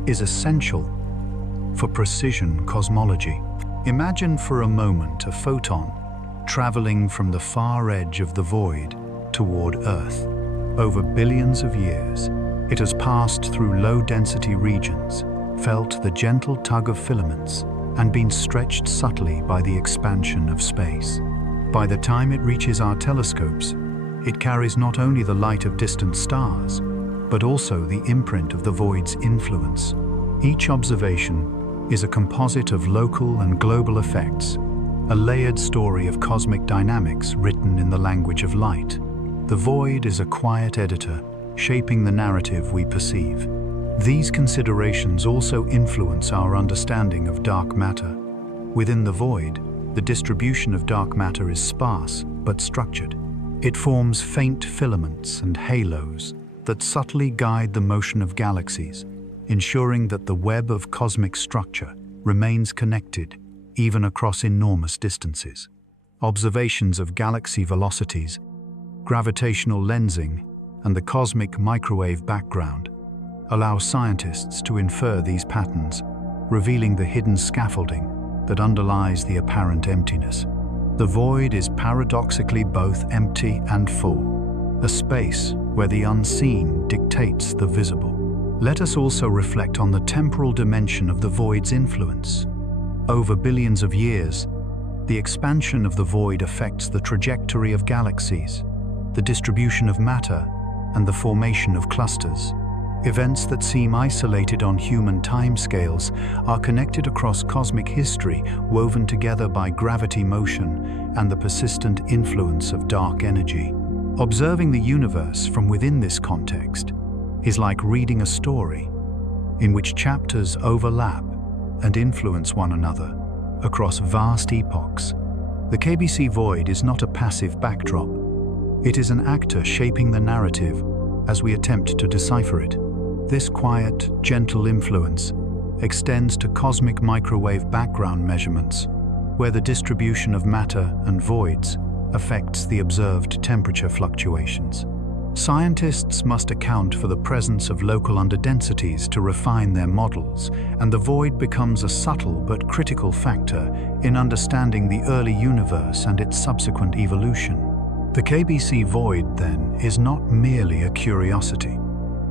is essential for precision cosmology. Imagine for a moment a photon traveling from the far edge of the void toward Earth. Over billions of years, it has passed through low-density regions, felt the gentle tug of filaments, and been stretched subtly by the expansion of space. By the time it reaches our telescopes, it carries not only the light of distant stars, but also the imprint of the void's influence. Each observation is a composite of local and global effects, a layered story of cosmic dynamics written in the language of light. The void is a quiet editor, shaping the narrative we perceive. These considerations also influence our understanding of dark matter. Within the void, the distribution of dark matter is sparse but structured. It forms faint filaments and halos that subtly guide the motion of galaxies, ensuring that the web of cosmic structure remains connected even across enormous distances. Observations of galaxy velocities, gravitational lensing, and the cosmic microwave background allow scientists to infer these patterns, revealing the hidden scaffolding that underlies the apparent emptiness. The void is paradoxically both empty and full, a space where the unseen dictates the visible. Let us also reflect on the temporal dimension of the void's influence. Over billions of years, the expansion of the void affects the trajectory of galaxies, the distribution of matter, and the formation of clusters. Events that seem isolated on human timescales are connected across cosmic history, woven together by gravity motion and the persistent influence of dark energy. Observing the universe from within this context is like reading a story in which chapters overlap and influence one another across vast epochs. The KBC Void is not a passive backdrop. It is an actor shaping the narrative as we attempt to decipher it. This quiet, gentle influence extends to cosmic microwave background measurements, where the distribution of matter and voids affects the observed temperature fluctuations. Scientists must account for the presence of local underdensities to refine their models, and the void becomes a subtle but critical factor in understanding the early universe and its subsequent evolution. The KBC Void, then, is not merely a curiosity.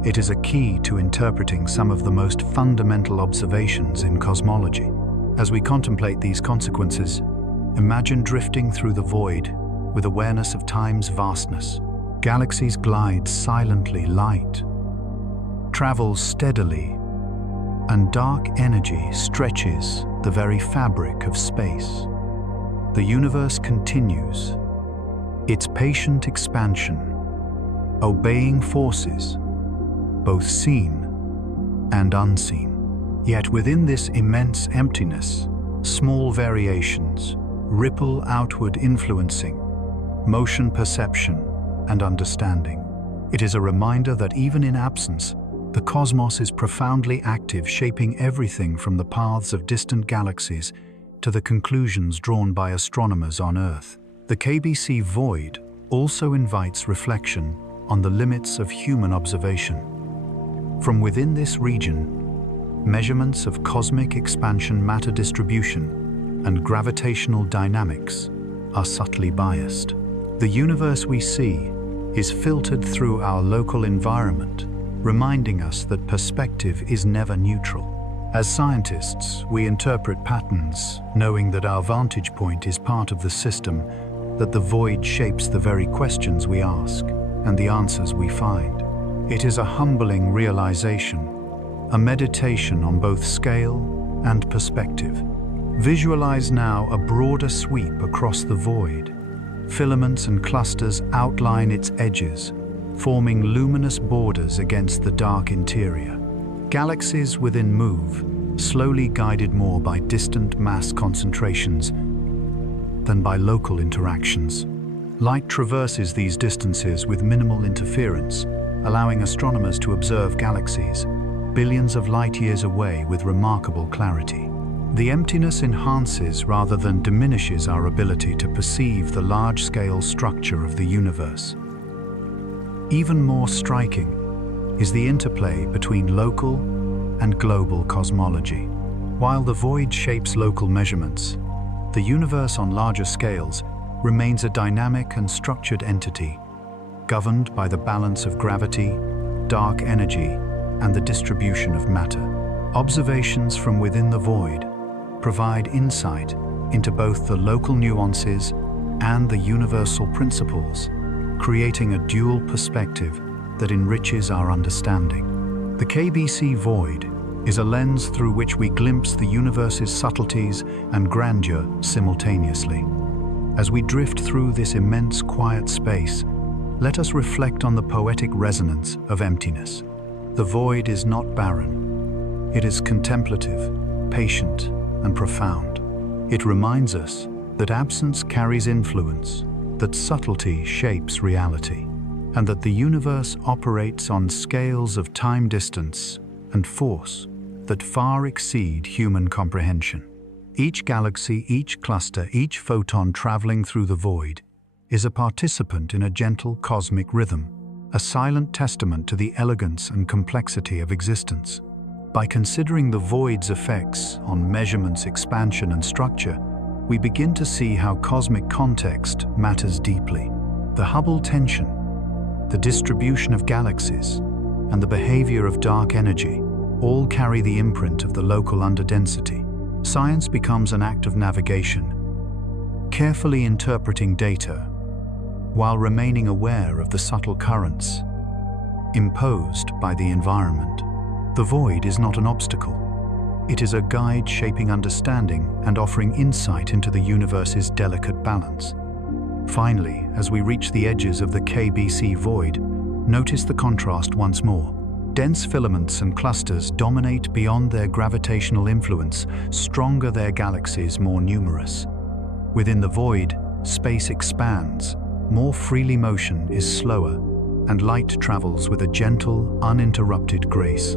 It is a key to interpreting some of the most fundamental observations in cosmology. As we contemplate these consequences, imagine drifting through the void with awareness of time's vastness. Galaxies glide silently, light travels steadily, and dark energy stretches the very fabric of space. The universe continues, its patient expansion, obeying forces, both seen and unseen. Yet within this immense emptiness, small variations ripple outward, influencing motion, perception, and understanding. It is a reminder that even in absence, the cosmos is profoundly active, shaping everything from the paths of distant galaxies to the conclusions drawn by astronomers on Earth. The KBC Void also invites reflection on the limits of human observation. From within this region, measurements of cosmic expansion, matter distribution, and gravitational dynamics are subtly biased. The universe we see is filtered through our local environment, reminding us that perspective is never neutral. As scientists, we interpret patterns, knowing that our vantage point is part of the system, that the void shapes the very questions we ask and the answers we find. It is a humbling realization, a meditation on both scale and perspective. Visualize now a broader sweep across the void. Filaments and clusters outline its edges, forming luminous borders against the dark interior. Galaxies within move, slowly guided more by distant mass concentrations than by local interactions. Light traverses these distances with minimal interference, allowing astronomers to observe galaxies billions of light years away with remarkable clarity. The emptiness enhances rather than diminishes our ability to perceive the large-scale structure of the universe. Even more striking is the interplay between local and global cosmology. While the void shapes local measurements, the universe on larger scales remains a dynamic and structured entity, governed by the balance of gravity, dark energy, and the distribution of matter. Observations from within the void provide insight into both the local nuances and the universal principles, creating a dual perspective that enriches our understanding. The KBC Void is a lens through which we glimpse the universe's subtleties and grandeur simultaneously. As we drift through this immense quiet space, let us reflect on the poetic resonance of emptiness. The void is not barren. It is contemplative, patient, and profound. It reminds us that absence carries influence, that subtlety shapes reality, and that the universe operates on scales of time, distance, and force that far exceed human comprehension. Each galaxy, each cluster, each photon traveling through the void is a participant in a gentle cosmic rhythm, a silent testament to the elegance and complexity of existence. By considering the void's effects on measurements, expansion, and structure, we begin to see how cosmic context matters deeply. The Hubble tension, the distribution of galaxies, and the behavior of dark energy all carry the imprint of the local underdensity. Science becomes an act of navigation, carefully interpreting data while remaining aware of the subtle currents imposed by the environment. The void is not an obstacle. It is a guide shaping understanding and offering insight into the universe's delicate balance. Finally, as we reach the edges of the KBC Void, notice the contrast once more. Dense filaments and clusters dominate beyond their gravitational influence, stronger their galaxies more numerous. Within the void, space expands, more freely, motion is slower, and light travels with a gentle, uninterrupted grace.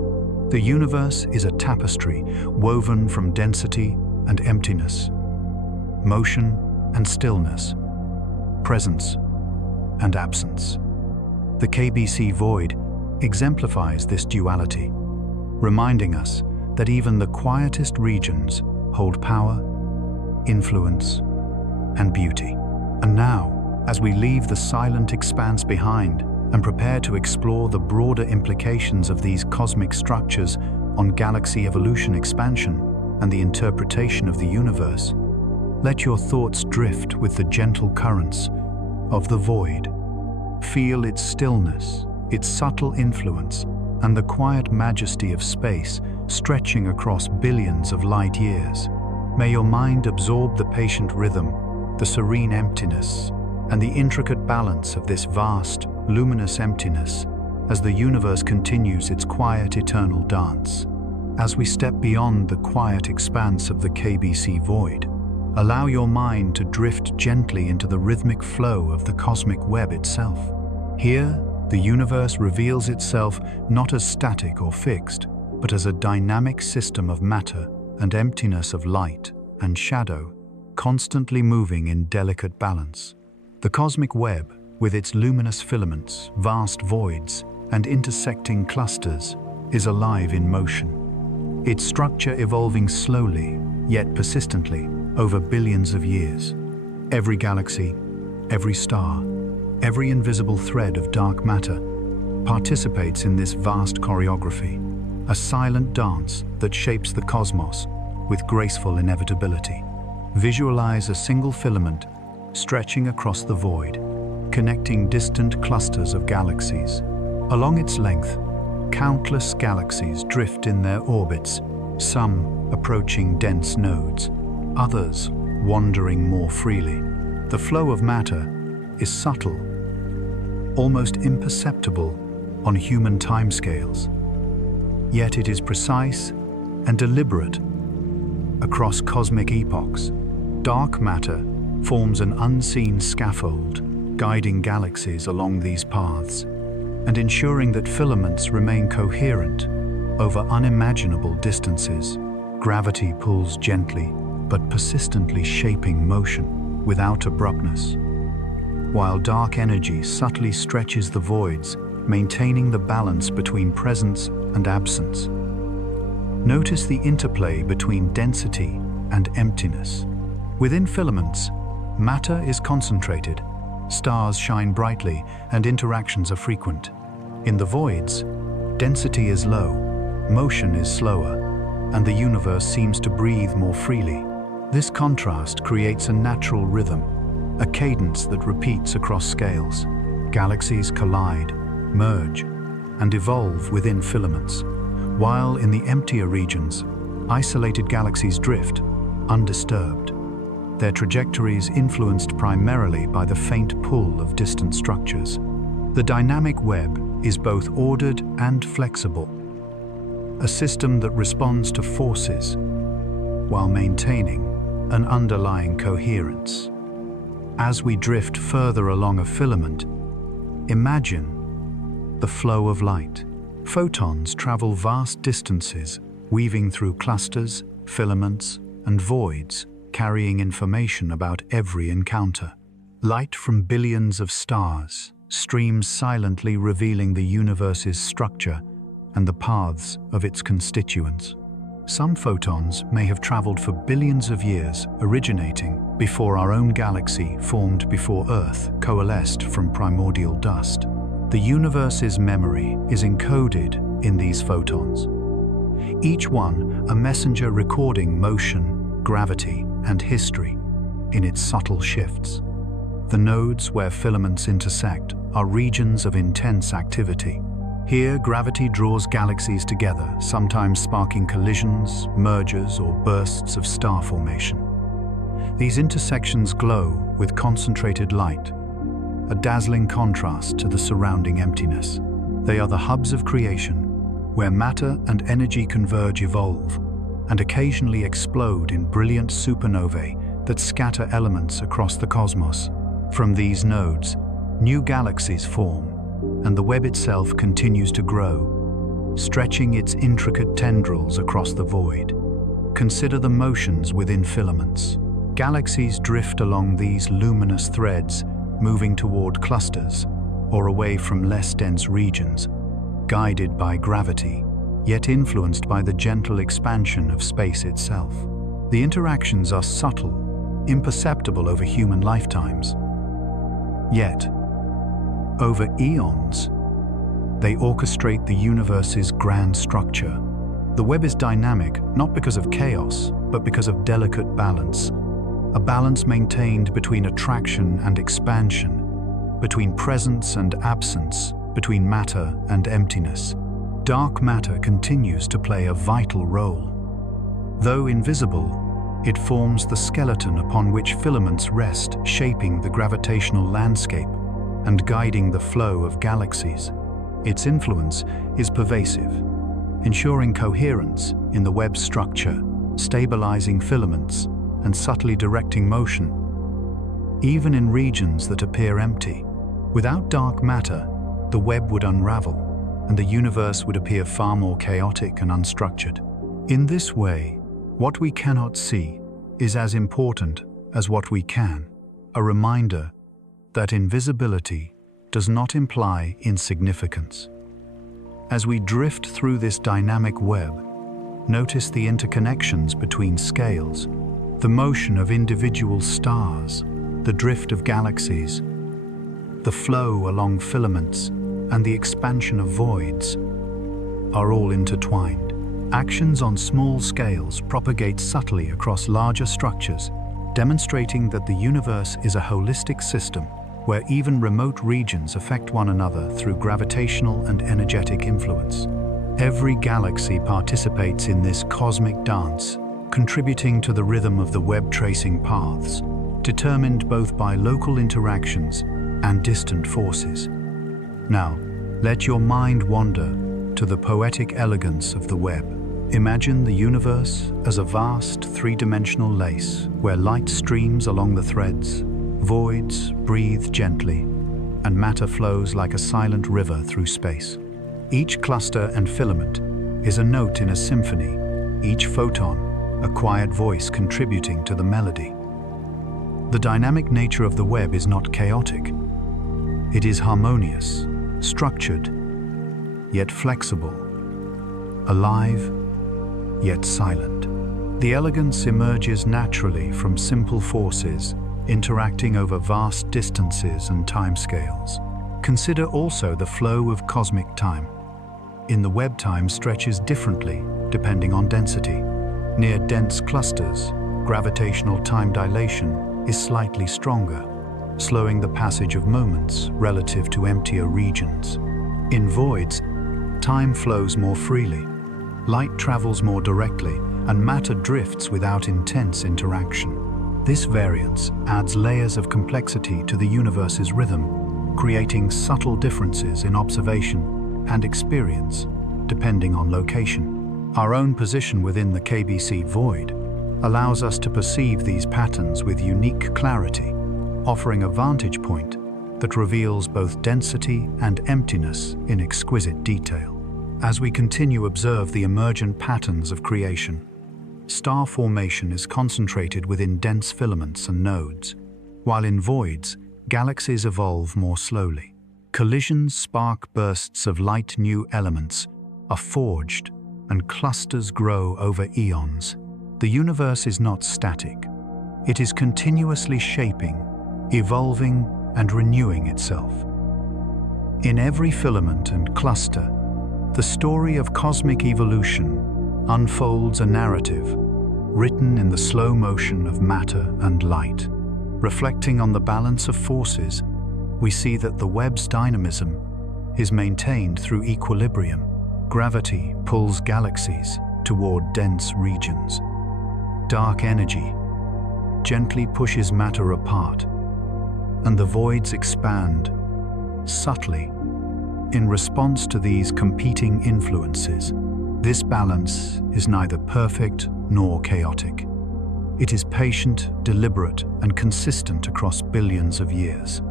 The universe is a tapestry woven from density and emptiness, motion and stillness, presence and absence. The KBC Void exemplifies this duality, reminding us that even the quietest regions hold power, influence, and beauty. And now, as we leave the silent expanse behind and prepare to explore the broader implications of these cosmic structures on galaxy evolution, expansion, and the interpretation of the universe, let your thoughts drift with the gentle currents of the void. Feel its stillness, its subtle influence, and the quiet majesty of space stretching across billions of light years. May your mind absorb the patient rhythm, the serene emptiness, and the intricate balance of this vast, luminous emptiness as the universe continues its quiet, eternal dance. As we step beyond the quiet expanse of the KBC Void, allow your mind to drift gently into the rhythmic flow of the cosmic web itself. Here, the universe reveals itself not as static or fixed, but as a dynamic system of matter and emptiness, of light and shadow, constantly moving in delicate balance. The cosmic web, with its luminous filaments, vast voids, and intersecting clusters, is alive in motion, its structure evolving slowly, yet persistently, over billions of years. Every galaxy, every star, every invisible thread of dark matter participates in this vast choreography, a silent dance that shapes the cosmos with graceful inevitability. Visualize a single filament stretching across the void, connecting distant clusters of galaxies. Along its length, countless galaxies drift in their orbits, some approaching dense nodes, others wandering more freely. The flow of matter is subtle, almost imperceptible on human timescales, yet it is precise and deliberate across cosmic epochs. Dark matter forms an unseen scaffold, guiding galaxies along these paths and ensuring that filaments remain coherent over unimaginable distances. Gravity pulls gently but persistently, shaping motion without abruptness, while dark energy subtly stretches the voids, maintaining the balance between presence and absence. Notice the interplay between density and emptiness. Within filaments, matter is concentrated, stars shine brightly, and interactions are frequent. In the voids, density is low, motion is slower, and the universe seems to breathe more freely. This contrast creates a natural rhythm, a cadence that repeats across scales. Galaxies collide, merge, and evolve within filaments, while in the emptier regions, isolated galaxies drift, undisturbed, their trajectories influenced primarily by the faint pull of distant structures. The dynamic web is both ordered and flexible, a system that responds to forces while maintaining an underlying coherence. As we drift further along a filament, imagine the flow of light. Photons travel vast distances, weaving through clusters, filaments, and voids, carrying information about every encounter. Light from billions of stars streams silently, revealing the universe's structure and the paths of its constituents. Some photons may have traveled for billions of years, originating before our own galaxy formed, before Earth coalesced from primordial dust. The universe's memory is encoded in these photons, each one a messenger recording motion, gravity, and history in its subtle shifts. The nodes where filaments intersect are regions of intense activity. Here, gravity draws galaxies together, sometimes sparking collisions, mergers, or bursts of star formation. These intersections glow with concentrated light, a dazzling contrast to the surrounding emptiness. They are the hubs of creation, where matter and energy converge, evolve, and occasionally explode in brilliant supernovae that scatter elements across the cosmos. From these nodes, new galaxies form, and the web itself continues to grow, stretching its intricate tendrils across the void. Consider the motions within filaments. Galaxies drift along these luminous threads, moving toward clusters or away from less dense regions, guided by gravity, yet influenced by the gentle expansion of space itself. The interactions are subtle, imperceptible over human lifetimes. Yet, over eons, they orchestrate the universe's grand structure. The web is dynamic, not because of chaos, but because of delicate balance. A balance maintained between attraction and expansion, between presence and absence, between matter and emptiness. Dark matter continues to play a vital role. Though invisible, It forms the skeleton upon which filaments rest, shaping the gravitational landscape and guiding the flow of galaxies. Its influence is pervasive, ensuring coherence in the web's structure, stabilizing filaments, and subtly directing motion. Even in regions that appear empty, without dark matter, the web would unravel, and the universe would appear far more chaotic and unstructured. In this way, what we cannot see is as important as what we can, a reminder that invisibility does not imply insignificance. As we drift through this dynamic web, notice the interconnections between scales, the motion of individual stars, the drift of galaxies, the flow along filaments, and the expansion of voids are all intertwined. Actions on small scales propagate subtly across larger structures, demonstrating that the universe is a holistic system where even remote regions affect one another through gravitational and energetic influence. Every galaxy participates in this cosmic dance, contributing to the rhythm of the web tracing paths, determined both by local interactions and distant forces. Now, let your mind wander to the poetic elegance of the web. Imagine the universe as a vast three-dimensional lace where light streams along the threads, voids breathe gently, and matter flows like a silent river through space. Each cluster and filament is a note in a symphony, each photon a quiet voice contributing to the melody. The dynamic nature of the web is not chaotic. It is harmonious, structured, yet flexible, alive, yet silent. The elegance emerges naturally from simple forces interacting over vast distances and timescales. Consider also the flow of cosmic time. In the web, time stretches differently depending on density. Near dense clusters, gravitational time dilation is slightly stronger, slowing the passage of moments relative to emptier regions. In voids, time flows more freely. Light travels more directly, and matter drifts without intense interaction. This variance adds layers of complexity to the universe's rhythm, creating subtle differences in observation and experience, depending on location. Our own position within the KBC Void allows us to perceive these patterns with unique clarity, offering a vantage point that reveals both density and emptiness in exquisite detail. As we continue to observe the emergent patterns of creation, star formation is concentrated within dense filaments and nodes, while in voids, galaxies evolve more slowly. Collisions spark bursts of light. New elements are forged, and clusters grow over eons. The universe is not static. It is continuously shaping, evolving, and renewing itself. In every filament and cluster, the story of cosmic evolution unfolds, a narrative written in the slow motion of matter and light. Reflecting on the balance of forces, we see that the web's dynamism is maintained through equilibrium. Gravity pulls galaxies toward dense regions. Dark energy gently pushes matter apart, and the voids expand subtly in response to these competing influences. This balance is neither perfect nor chaotic. It is patient, deliberate, and consistent across billions of years.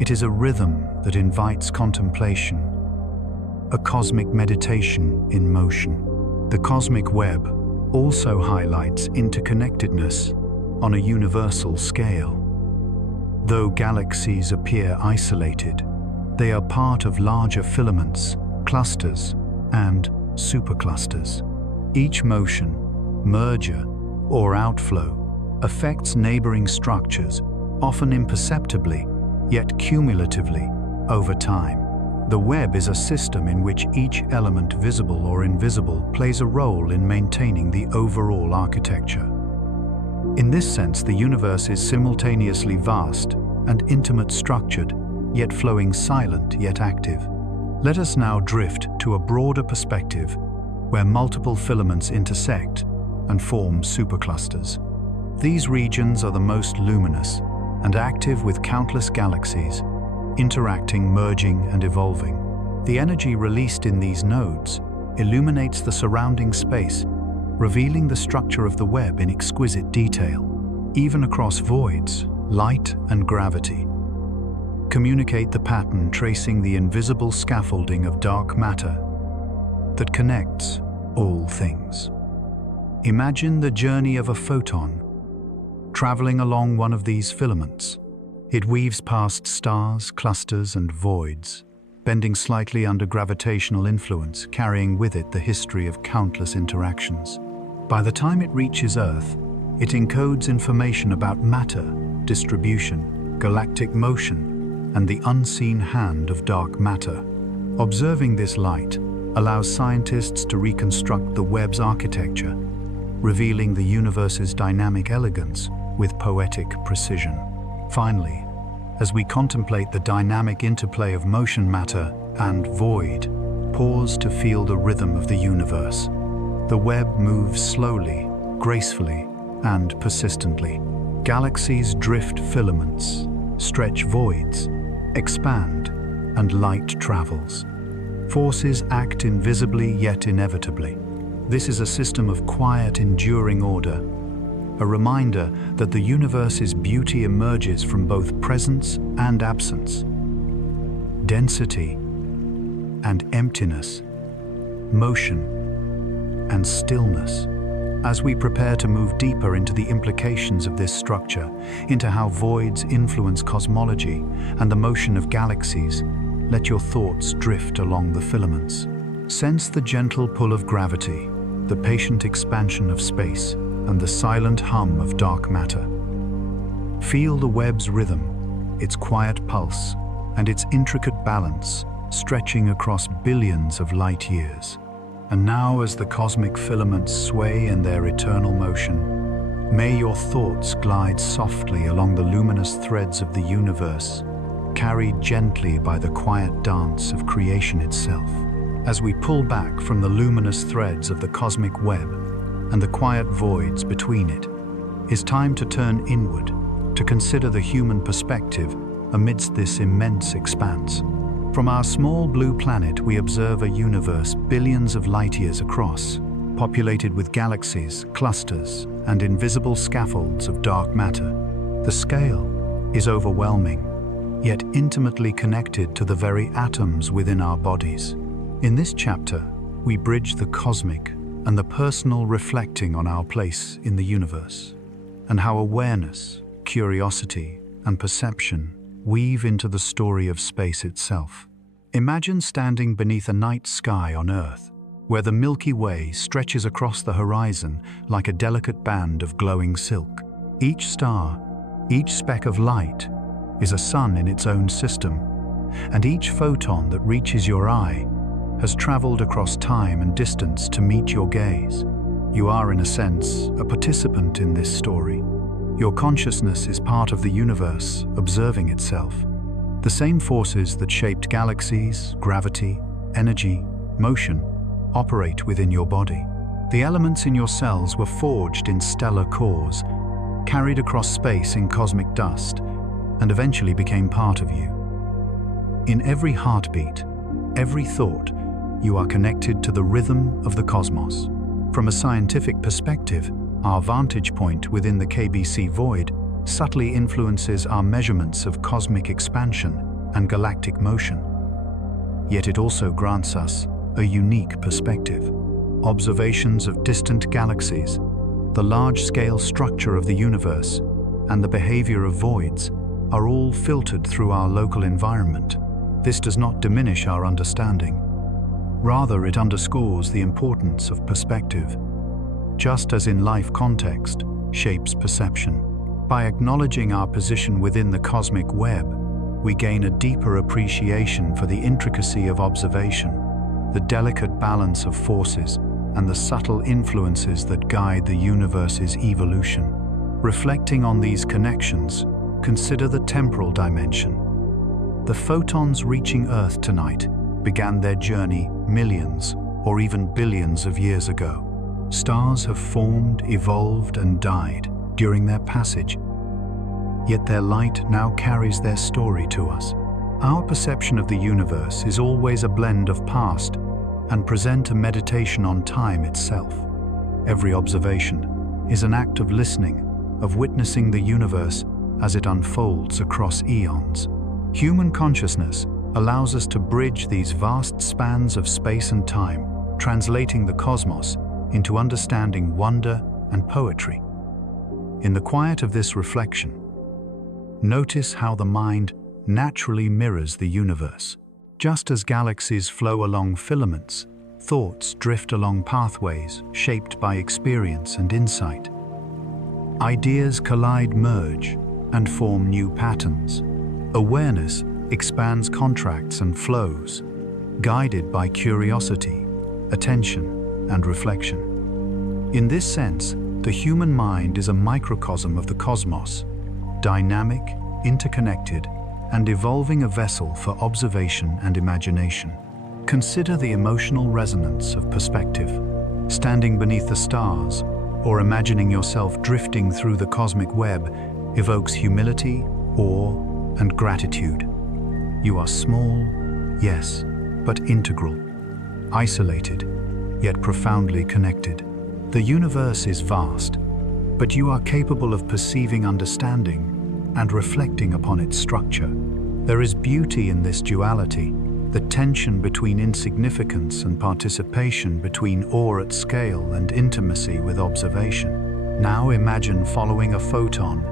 It is a rhythm that invites contemplation, a cosmic meditation in motion. The cosmic web also highlights interconnectedness on a universal scale. Though galaxies appear isolated, they are part of larger filaments, clusters, and superclusters. Each motion, merger, or outflow affects neighboring structures, often imperceptibly, yet cumulatively, over time. The web is a system in which each element, visible or invisible, plays a role in maintaining the overall architecture. In this sense, the universe is simultaneously vast and intimate, structured, yet flowing, silent yet active. Let us now drift to a broader perspective where multiple filaments intersect and form superclusters. These regions are the most luminous and active, with countless galaxies interacting, merging, and evolving. The energy released in these nodes illuminates the surrounding space, revealing the structure of the web in exquisite detail. Even across voids, light and gravity communicate the pattern, tracing the invisible scaffolding of dark matter that connects all things. Imagine the journey of a photon traveling along one of these filaments. It weaves past stars, clusters, and voids, bending slightly under gravitational influence, carrying with it the history of countless interactions. By the time it reaches Earth, it encodes information about matter, distribution, galactic motion, and the unseen hand of dark matter. Observing this light allows scientists to reconstruct the web's architecture, revealing the universe's dynamic elegance with poetic precision. Finally, as we contemplate the dynamic interplay of motion, matter, and void, pause to feel the rhythm of the universe. The web moves slowly, gracefully, and persistently. Galaxies drift, filaments stretch, voids expand, and light travels. Forces act invisibly yet inevitably. This is a system of quiet, enduring order, a reminder that the universe's beauty emerges from both presence and absence, density and emptiness, motion and stillness. As we prepare to move deeper into the implications of this structure, into how voids influence cosmology and the motion of galaxies, let your thoughts drift along the filaments. Sense the gentle pull of gravity, the patient expansion of space, and the silent hum of dark matter. Feel the web's rhythm, its quiet pulse, and its intricate balance, stretching across billions of light years. And now, as the cosmic filaments sway in their eternal motion, may your thoughts glide softly along the luminous threads of the universe, carried gently by the quiet dance of creation itself. As we pull back from the luminous threads of the cosmic web and the quiet voids between it, it's time to turn inward, to consider the human perspective amidst this immense expanse. From our small blue planet, we observe a universe billions of light years across, populated with galaxies, clusters, and invisible scaffolds of dark matter. The scale is overwhelming, yet intimately connected to the very atoms within our bodies. In this chapter, we bridge the cosmic and the personal, reflecting on our place in the universe, and how awareness, curiosity, and perception weave into the story of space itself. Imagine standing beneath a night sky on Earth, where the Milky Way stretches across the horizon like a delicate band of glowing silk. Each star, each speck of light, is a sun in its own system, and each photon that reaches your eye has traveled across time and distance to meet your gaze. You are, in a sense, a participant in this story. Your consciousness is part of the universe, observing itself. The same forces that shaped galaxies, gravity, energy, motion, operate within your body. The elements in your cells were forged in stellar cores, carried across space in cosmic dust, and eventually became part of you. In every heartbeat, every thought, you are connected to the rhythm of the cosmos. From a scientific perspective, our vantage point within the KBC Void subtly influences our measurements of cosmic expansion and galactic motion. Yet it also grants us a unique perspective. Observations of distant galaxies, the large-scale structure of the universe, and the behavior of voids are all filtered through our local environment. This does not diminish our understanding. Rather, it underscores the importance of perspective. Just as in life, context shapes perception. By acknowledging our position within the cosmic web, we gain a deeper appreciation for the intricacy of observation, the delicate balance of forces, and the subtle influences that guide the universe's evolution. Reflecting on these connections, consider the temporal dimension. The photons reaching Earth tonight began their journey millions or even billions of years ago. Stars have formed, evolved, and died during their passage, yet their light now carries their story to us. Our perception of the universe is always a blend of past and present, a meditation on time itself. Every observation is an act of listening, of witnessing the universe as it unfolds across eons. Human consciousness allows us to bridge these vast spans of space and time, translating the cosmos into understanding, wonder, and poetry. In the quiet of this reflection, notice how the mind naturally mirrors the universe. Just as galaxies flow along filaments, thoughts drift along pathways shaped by experience and insight. Ideas collide, merge, and form new patterns. Awareness expands contracts and flows, guided by curiosity, attention, and reflection. In this sense, the human mind is a microcosm of the cosmos, dynamic, interconnected, and evolving, a vessel for observation and imagination. Consider the emotional resonance of perspective. Standing beneath the stars, or imagining yourself drifting through the cosmic web, evokes humility, awe, and gratitude. You are small, yes, but integral. Isolated, yet profoundly connected. The universe is vast, but you are capable of perceiving, understanding, and reflecting upon its structure. There is beauty in this duality, the tension between insignificance and participation, between awe at scale and intimacy with observation. Now imagine following a photon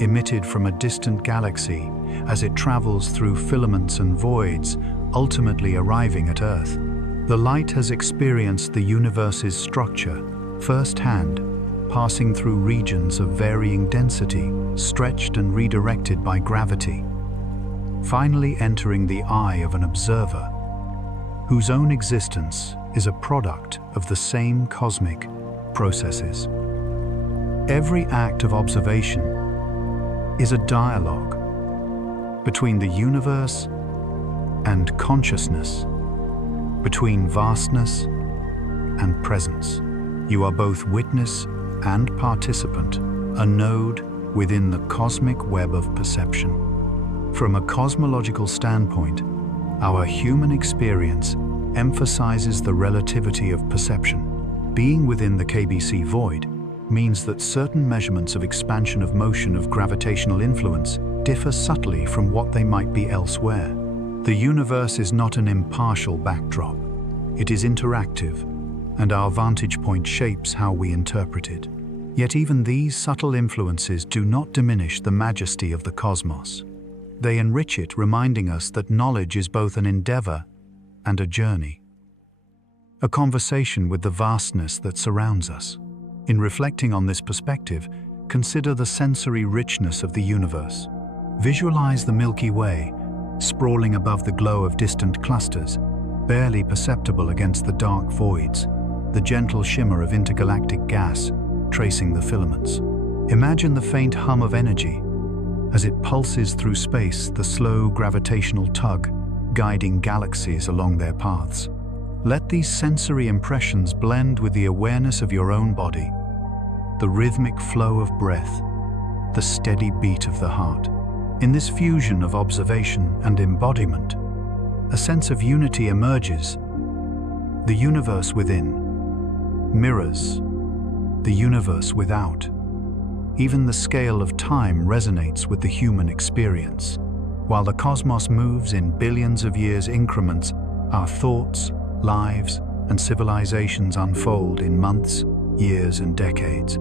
emitted from a distant galaxy as it travels through filaments and voids, ultimately arriving at Earth. The light has experienced the universe's structure firsthand, passing through regions of varying density, stretched and redirected by gravity, finally entering the eye of an observer, whose own existence is a product of the same cosmic processes. Every act of observation is a dialogue between the universe and consciousness, between vastness and presence. You are both witness and participant, a node within the cosmic web of perception. From a cosmological standpoint, our human experience emphasizes the relativity of perception. Being within the KBC Void means that certain measurements of expansion of motion, of gravitational influence, differ subtly from what they might be elsewhere. The universe is not an impartial backdrop. It is interactive, and our vantage point shapes how we interpret it. Yet even these subtle influences do not diminish the majesty of the cosmos. They enrich it, reminding us that knowledge is both an endeavor and a journey, a conversation with the vastness that surrounds us. In reflecting on this perspective, consider the sensory richness of the universe. Visualize the Milky Way, sprawling above the glow of distant clusters, barely perceptible against the dark voids, the gentle shimmer of intergalactic gas tracing the filaments. Imagine the faint hum of energy as it pulses through space, the slow gravitational tug guiding galaxies along their paths. Let these sensory impressions blend with the awareness of your own body, the rhythmic flow of breath, the steady beat of the heart. In this fusion of observation and embodiment, a sense of unity emerges. The universe within mirrors the universe without. Even the scale of time resonates with the human experience. While the cosmos moves in billions of years increments, our thoughts, lives, and civilizations unfold in months, years, and decades.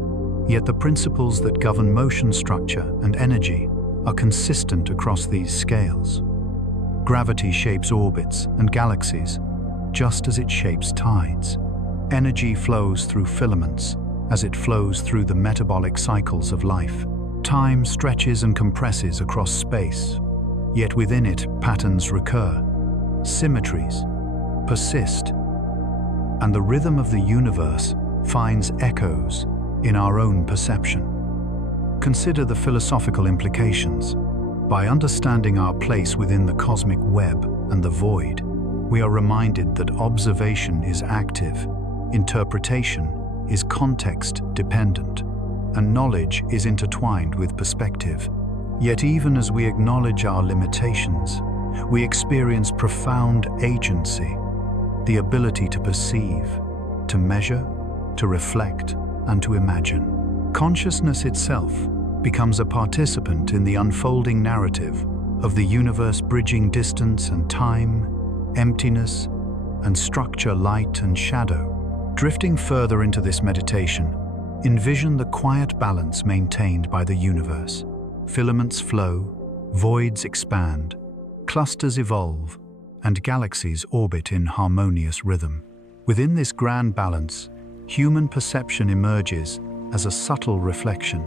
Yet the principles that govern motion, structure, and energy are consistent across these scales. Gravity shapes orbits and galaxies, just as it shapes tides. Energy flows through filaments, as it flows through the metabolic cycles of life. Time stretches and compresses across space, yet within it patterns recur, symmetries persist, and the rhythm of the universe finds echoes in our own perception. Consider the philosophical implications. By understanding our place within the cosmic web and the void, we are reminded that observation is active, interpretation is context-dependent, and knowledge is intertwined with perspective. Yet even as we acknowledge our limitations, we experience profound agency, the ability to perceive, to measure, to reflect, and to imagine. Consciousness itself becomes a participant in the unfolding narrative of the universe, bridging distance and time, emptiness and structure, light and shadow. Drifting further into this meditation, envision the quiet balance maintained by the universe. Filaments flow, voids expand, clusters evolve, and galaxies orbit in harmonious rhythm. Within this grand balance, human perception emerges as a subtle reflection.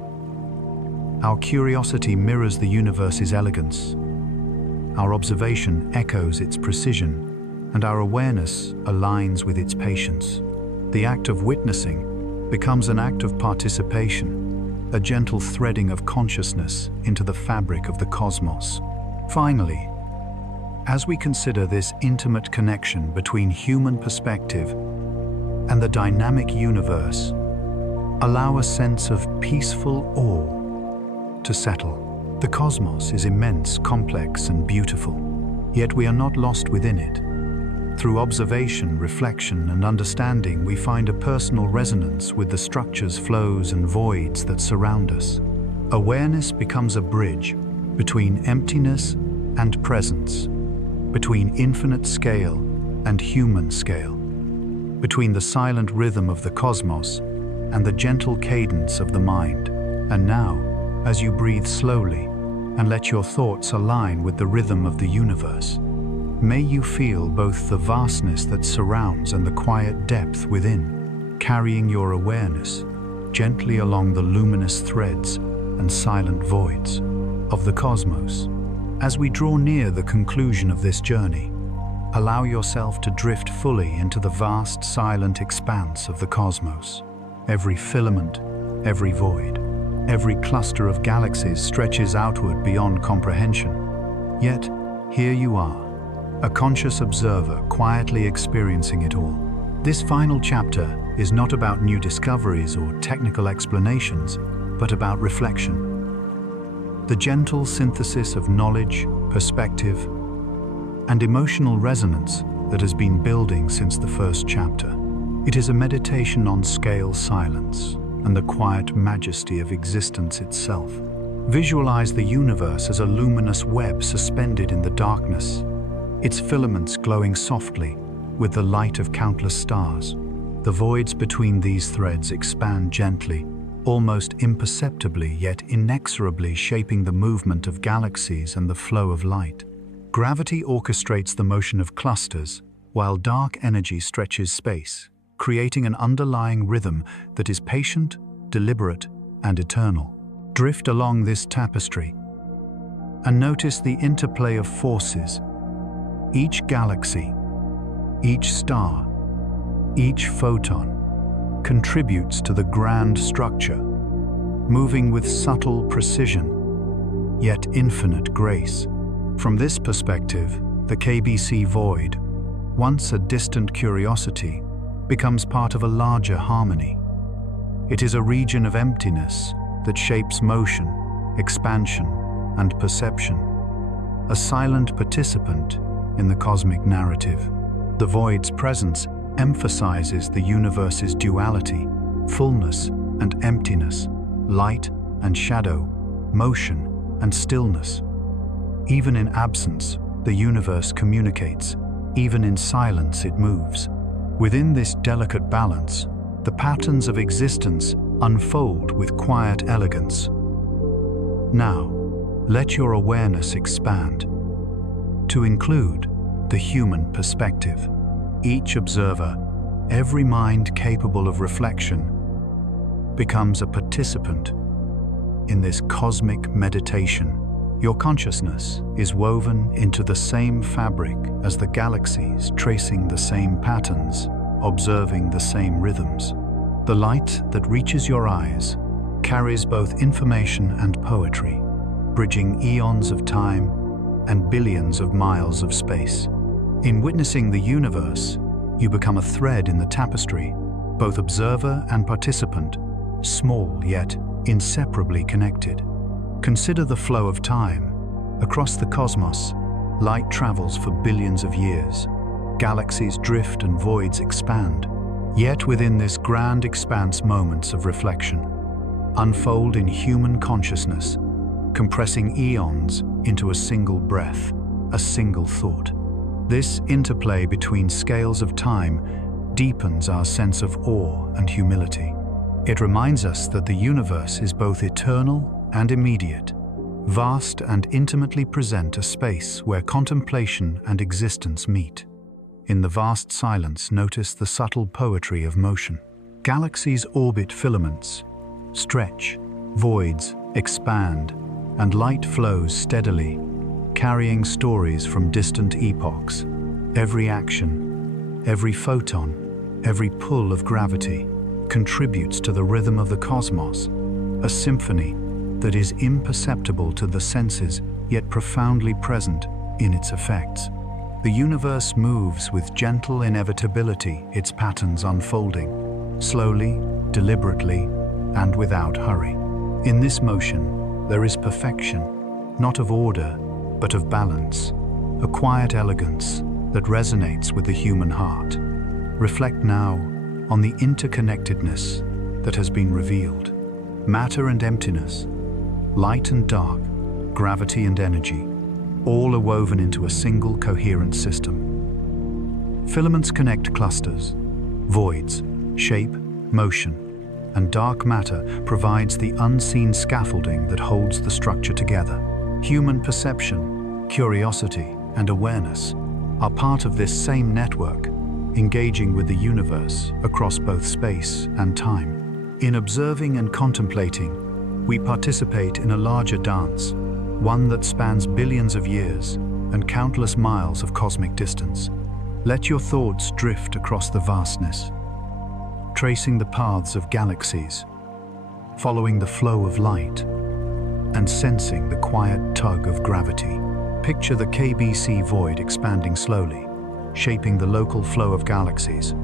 Our curiosity mirrors the universe's elegance. Our observation echoes its precision, and our awareness aligns with its patience. The act of witnessing becomes an act of participation, a gentle threading of consciousness into the fabric of the cosmos. Finally, as we consider this intimate connection between human perspective and the dynamic universe, allow a sense of peaceful awe to settle. The cosmos is immense, complex, and beautiful, yet we are not lost within it. Through observation, reflection, and understanding, we find a personal resonance with the structures, flows, and voids that surround us. Awareness becomes a bridge between emptiness and presence, between infinite scale and human scale, between the silent rhythm of the cosmos and the gentle cadence of the mind. And now, as you breathe slowly and let your thoughts align with the rhythm of the universe, may you feel both the vastness that surrounds and the quiet depth within, carrying your awareness gently along the luminous threads and silent voids of the cosmos. As we draw near the conclusion of this journey, allow yourself to drift fully into the vast, silent expanse of the cosmos. Every filament, every void, every cluster of galaxies stretches outward beyond comprehension. Yet, here you are, a conscious observer quietly experiencing it all. This final chapter is not about new discoveries or technical explanations, but about reflection. The gentle synthesis of knowledge, perspective, and emotional resonance that has been building since the first chapter. It is a meditation on scale silence and the quiet majesty of existence itself. Visualize the universe as a luminous web suspended in the darkness, its filaments glowing softly with the light of countless stars. The voids between these threads expand gently, almost imperceptibly yet inexorably shaping the movement of galaxies and the flow of light. Gravity orchestrates the motion of clusters, while dark energy stretches space, creating an underlying rhythm that is patient, deliberate, and eternal. Drift along this tapestry and notice the interplay of forces. Each galaxy, each star, each photon contributes to the grand structure, moving with subtle precision, yet infinite grace. From this perspective, the KBC Void, once a distant curiosity, becomes part of a larger harmony. It is a region of emptiness that shapes motion, expansion, and perception, a silent participant in the cosmic narrative. The void's presence emphasizes the universe's duality, fullness and emptiness, light and shadow, motion and stillness. Even in absence, the universe communicates. Even in silence, it moves. Within this delicate balance, the patterns of existence unfold with quiet elegance. Now, let your awareness expand to include the human perspective. Each observer, every mind capable of reflection, becomes a participant in this cosmic meditation. Your consciousness is woven into the same fabric as the galaxies, tracing the same patterns, observing the same rhythms. The light that reaches your eyes carries both information and poetry, bridging eons of time and billions of miles of space. In witnessing the universe, you become a thread in the tapestry, both observer and participant, small yet inseparably connected. Consider the flow of time. Across the cosmos, light travels for billions of years. Galaxies drift and voids expand. Yet within this grand expanse, moments of reflection unfold in human consciousness, compressing eons into a single breath, a single thought. This interplay between scales of time deepens our sense of awe and humility. It reminds us that the universe is both eternal and immediate, vast and intimately present, a space where contemplation and existence meet. In the vast silence, notice the subtle poetry of motion. Galaxies orbit filaments, stretch, voids expand, and light flows steadily, carrying stories from distant epochs. Every action, every photon, every pull of gravity contributes to the rhythm of the cosmos, a symphony that is imperceptible to the senses yet profoundly present in its effects. The universe moves with gentle inevitability, its patterns unfolding, slowly, deliberately, and without hurry. In this motion, there is perfection, not of order, but of balance, a quiet elegance that resonates with the human heart. Reflect now on the interconnectedness that has been revealed. Matter and emptiness, light and dark, gravity and energy, all are woven into a single coherent system. Filaments connect clusters, voids shape, motion, and dark matter provides the unseen scaffolding that holds the structure together. Human perception, curiosity, and awareness are part of this same network, engaging with the universe across both space and time. In observing and contemplating, we participate in a larger dance, one that spans billions of years and countless miles of cosmic distance. Let your thoughts drift across the vastness, tracing the paths of galaxies, following the flow of light, and sensing the quiet tug of gravity. Picture the KBC Void expanding slowly, shaping the local flow of galaxies,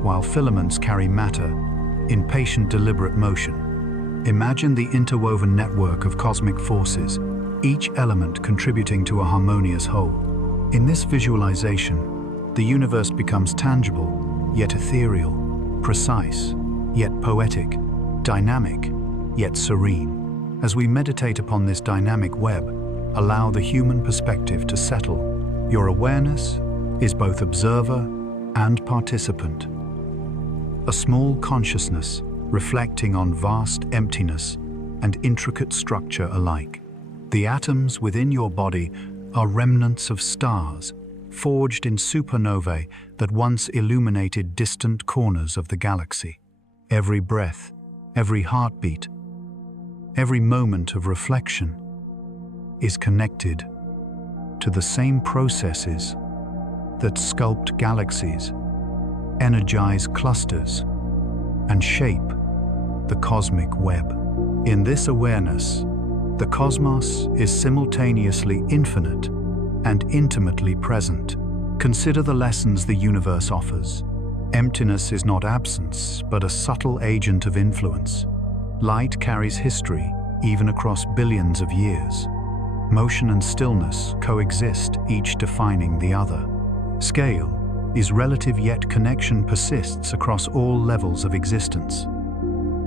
while filaments carry matter in patient, deliberate motion. Imagine the interwoven network of cosmic forces, each element contributing to a harmonious whole. In this visualization, the universe becomes tangible, yet ethereal, precise, yet poetic, dynamic, yet serene. As we meditate upon this dynamic web, allow the human perspective to settle. Your awareness is both observer and participant. A small consciousness reflecting on vast emptiness and intricate structure alike. The atoms within your body are remnants of stars, forged in supernovae that once illuminated distant corners of the galaxy. Every breath, every heartbeat, every moment of reflection is connected to the same processes that sculpt galaxies, energize clusters, and shape the cosmic web. In this awareness, the cosmos is simultaneously infinite and intimately present. Consider the lessons the universe offers. Emptiness is not absence, but a subtle agent of influence. Light carries history, even across billions of years. Motion and stillness coexist, each defining the other. Scale is relative, yet connection persists across all levels of existence.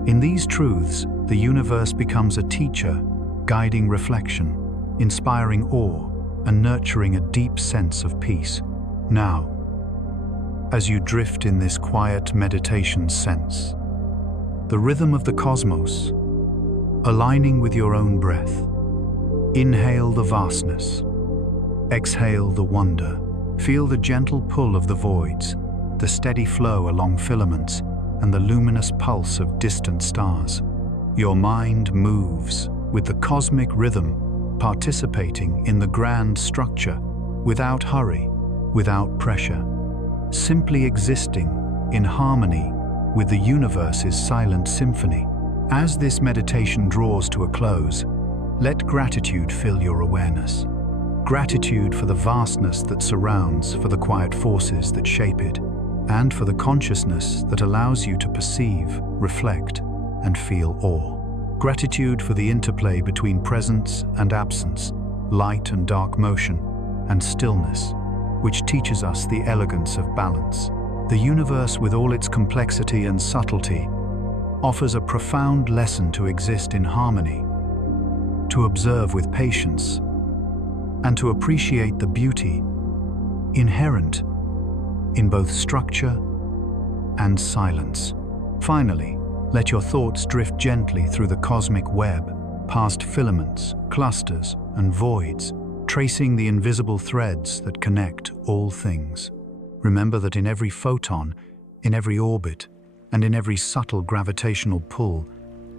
In these truths, the universe becomes a teacher, guiding reflection, inspiring awe, and nurturing a deep sense of peace. Now, as you drift in this quiet meditation sense the rhythm of the cosmos, aligning with your own breath. Inhale the vastness, exhale the wonder. Feel the gentle pull of the voids, the steady flow along filaments, and the luminous pulse of distant stars. Your mind moves with the cosmic rhythm, participating in the grand structure, without hurry, without pressure, simply existing in harmony with the universe's silent symphony. As this meditation draws to a close, let gratitude fill your awareness. Gratitude for the vastness that surrounds, for the quiet forces that shape it, and for the consciousness that allows you to perceive, reflect, and feel awe. Gratitude for the interplay between presence and absence, light and dark motion, and stillness, which teaches us the elegance of balance. The universe, with all its complexity and subtlety, offers a profound lesson to exist in harmony, to observe with patience, and to appreciate the beauty inherent in both structure and silence. Finally, let your thoughts drift gently through the cosmic web, past filaments, clusters, and voids, tracing the invisible threads that connect all things. Remember that in every photon, in every orbit, and in every subtle gravitational pull,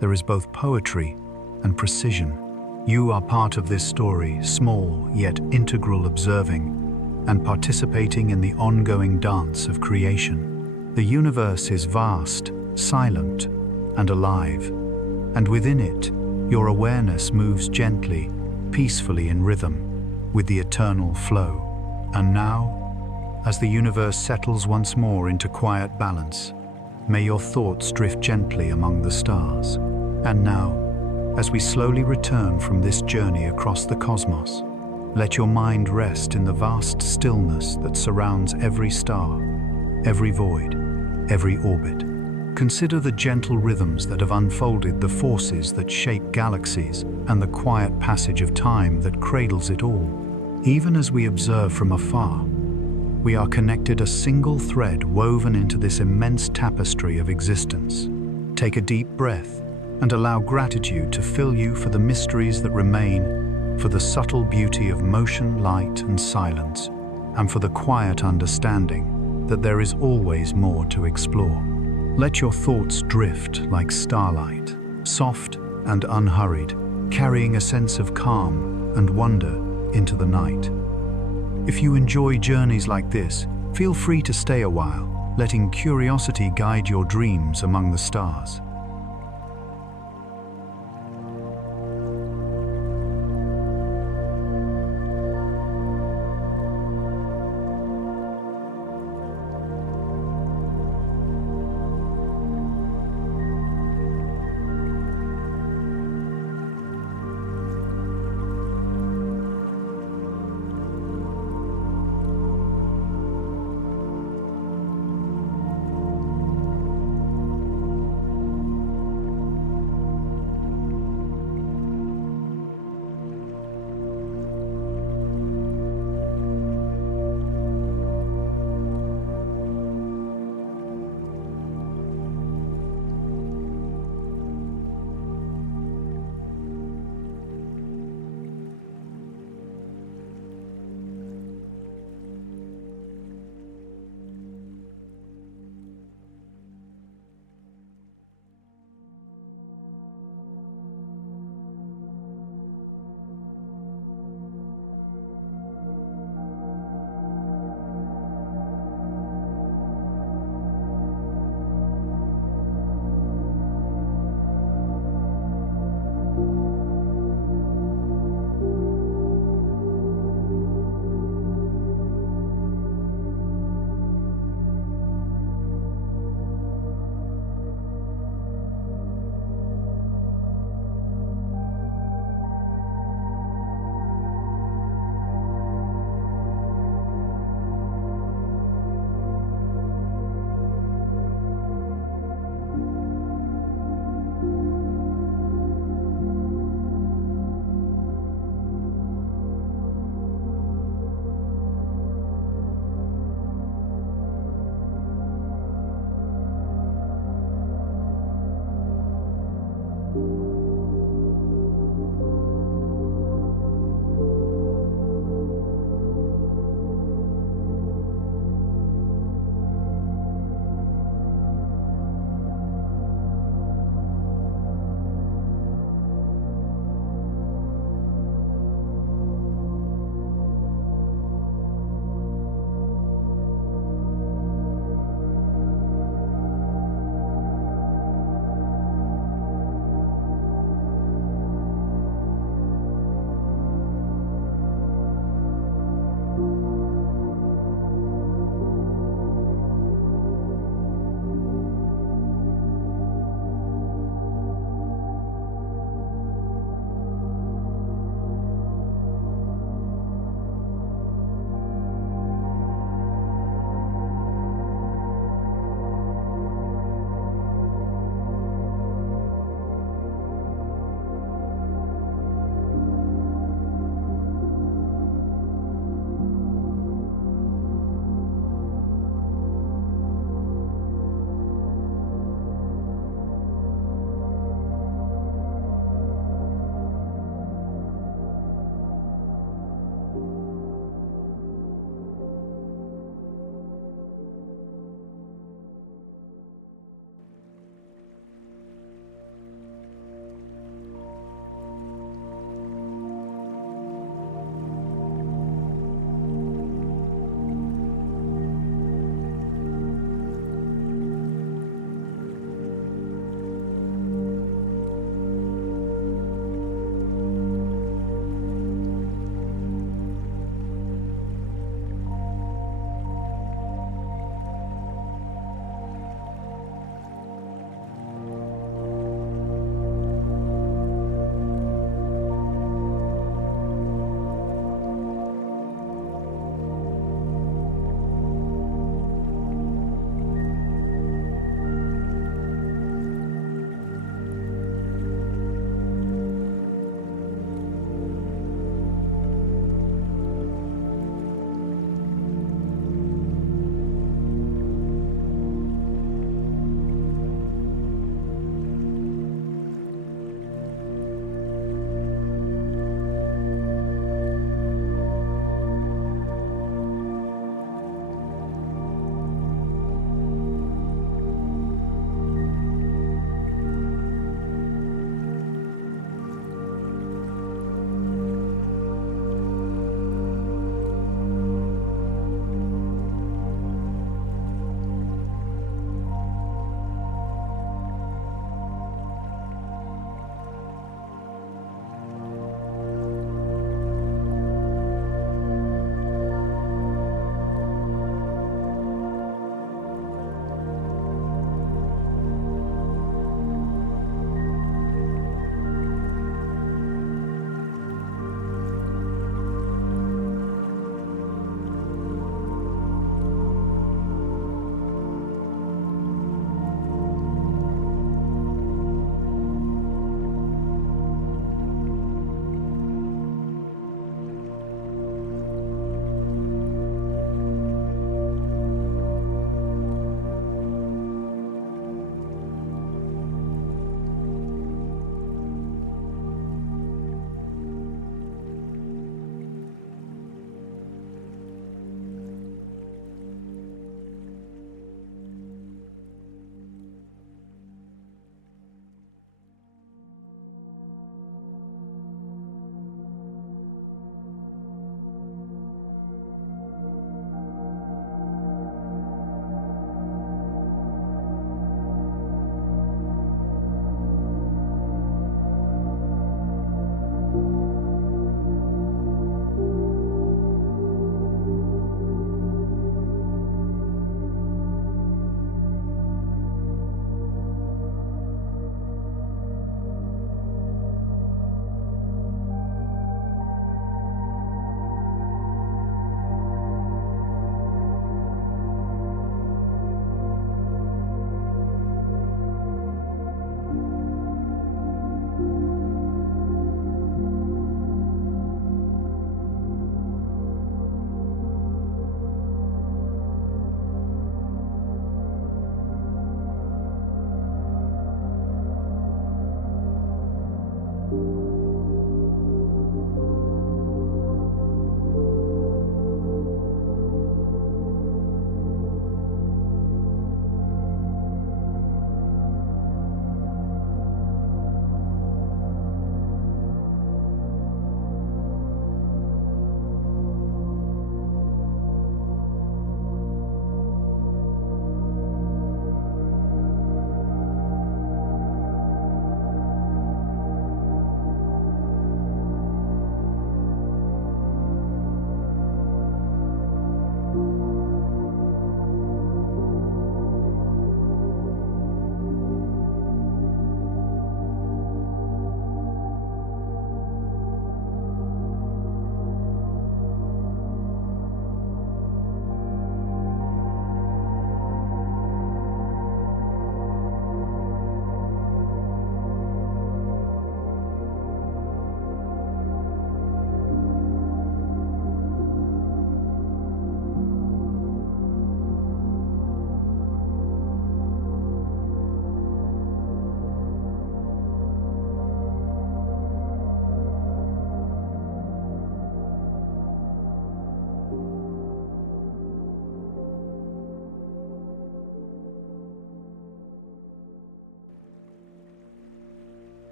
there is both poetry and precision. You are part of this story, small yet integral, observing and participating in the ongoing dance of creation. The universe is vast, silent, and alive, and within it, your awareness moves gently, peacefully in rhythm with the eternal flow. And now, as the universe settles once more into quiet balance, may your thoughts drift gently among the stars. And now, as we slowly return from this journey across the cosmos, let your mind rest in the vast stillness that surrounds every star, every void, every orbit. Consider the gentle rhythms that have unfolded, the forces that shape galaxies, and the quiet passage of time that cradles it all. Even as we observe from afar, we are connected, a single thread woven into this immense tapestry of existence. Take a deep breath and allow gratitude to fill you for the mysteries that remain, for the subtle beauty of motion, light, and silence, and for the quiet understanding that there is always more to explore. Let your thoughts drift like starlight, soft and unhurried, carrying a sense of calm and wonder into the night. If you enjoy journeys like this, feel free to stay a while, letting curiosity guide your dreams among the stars.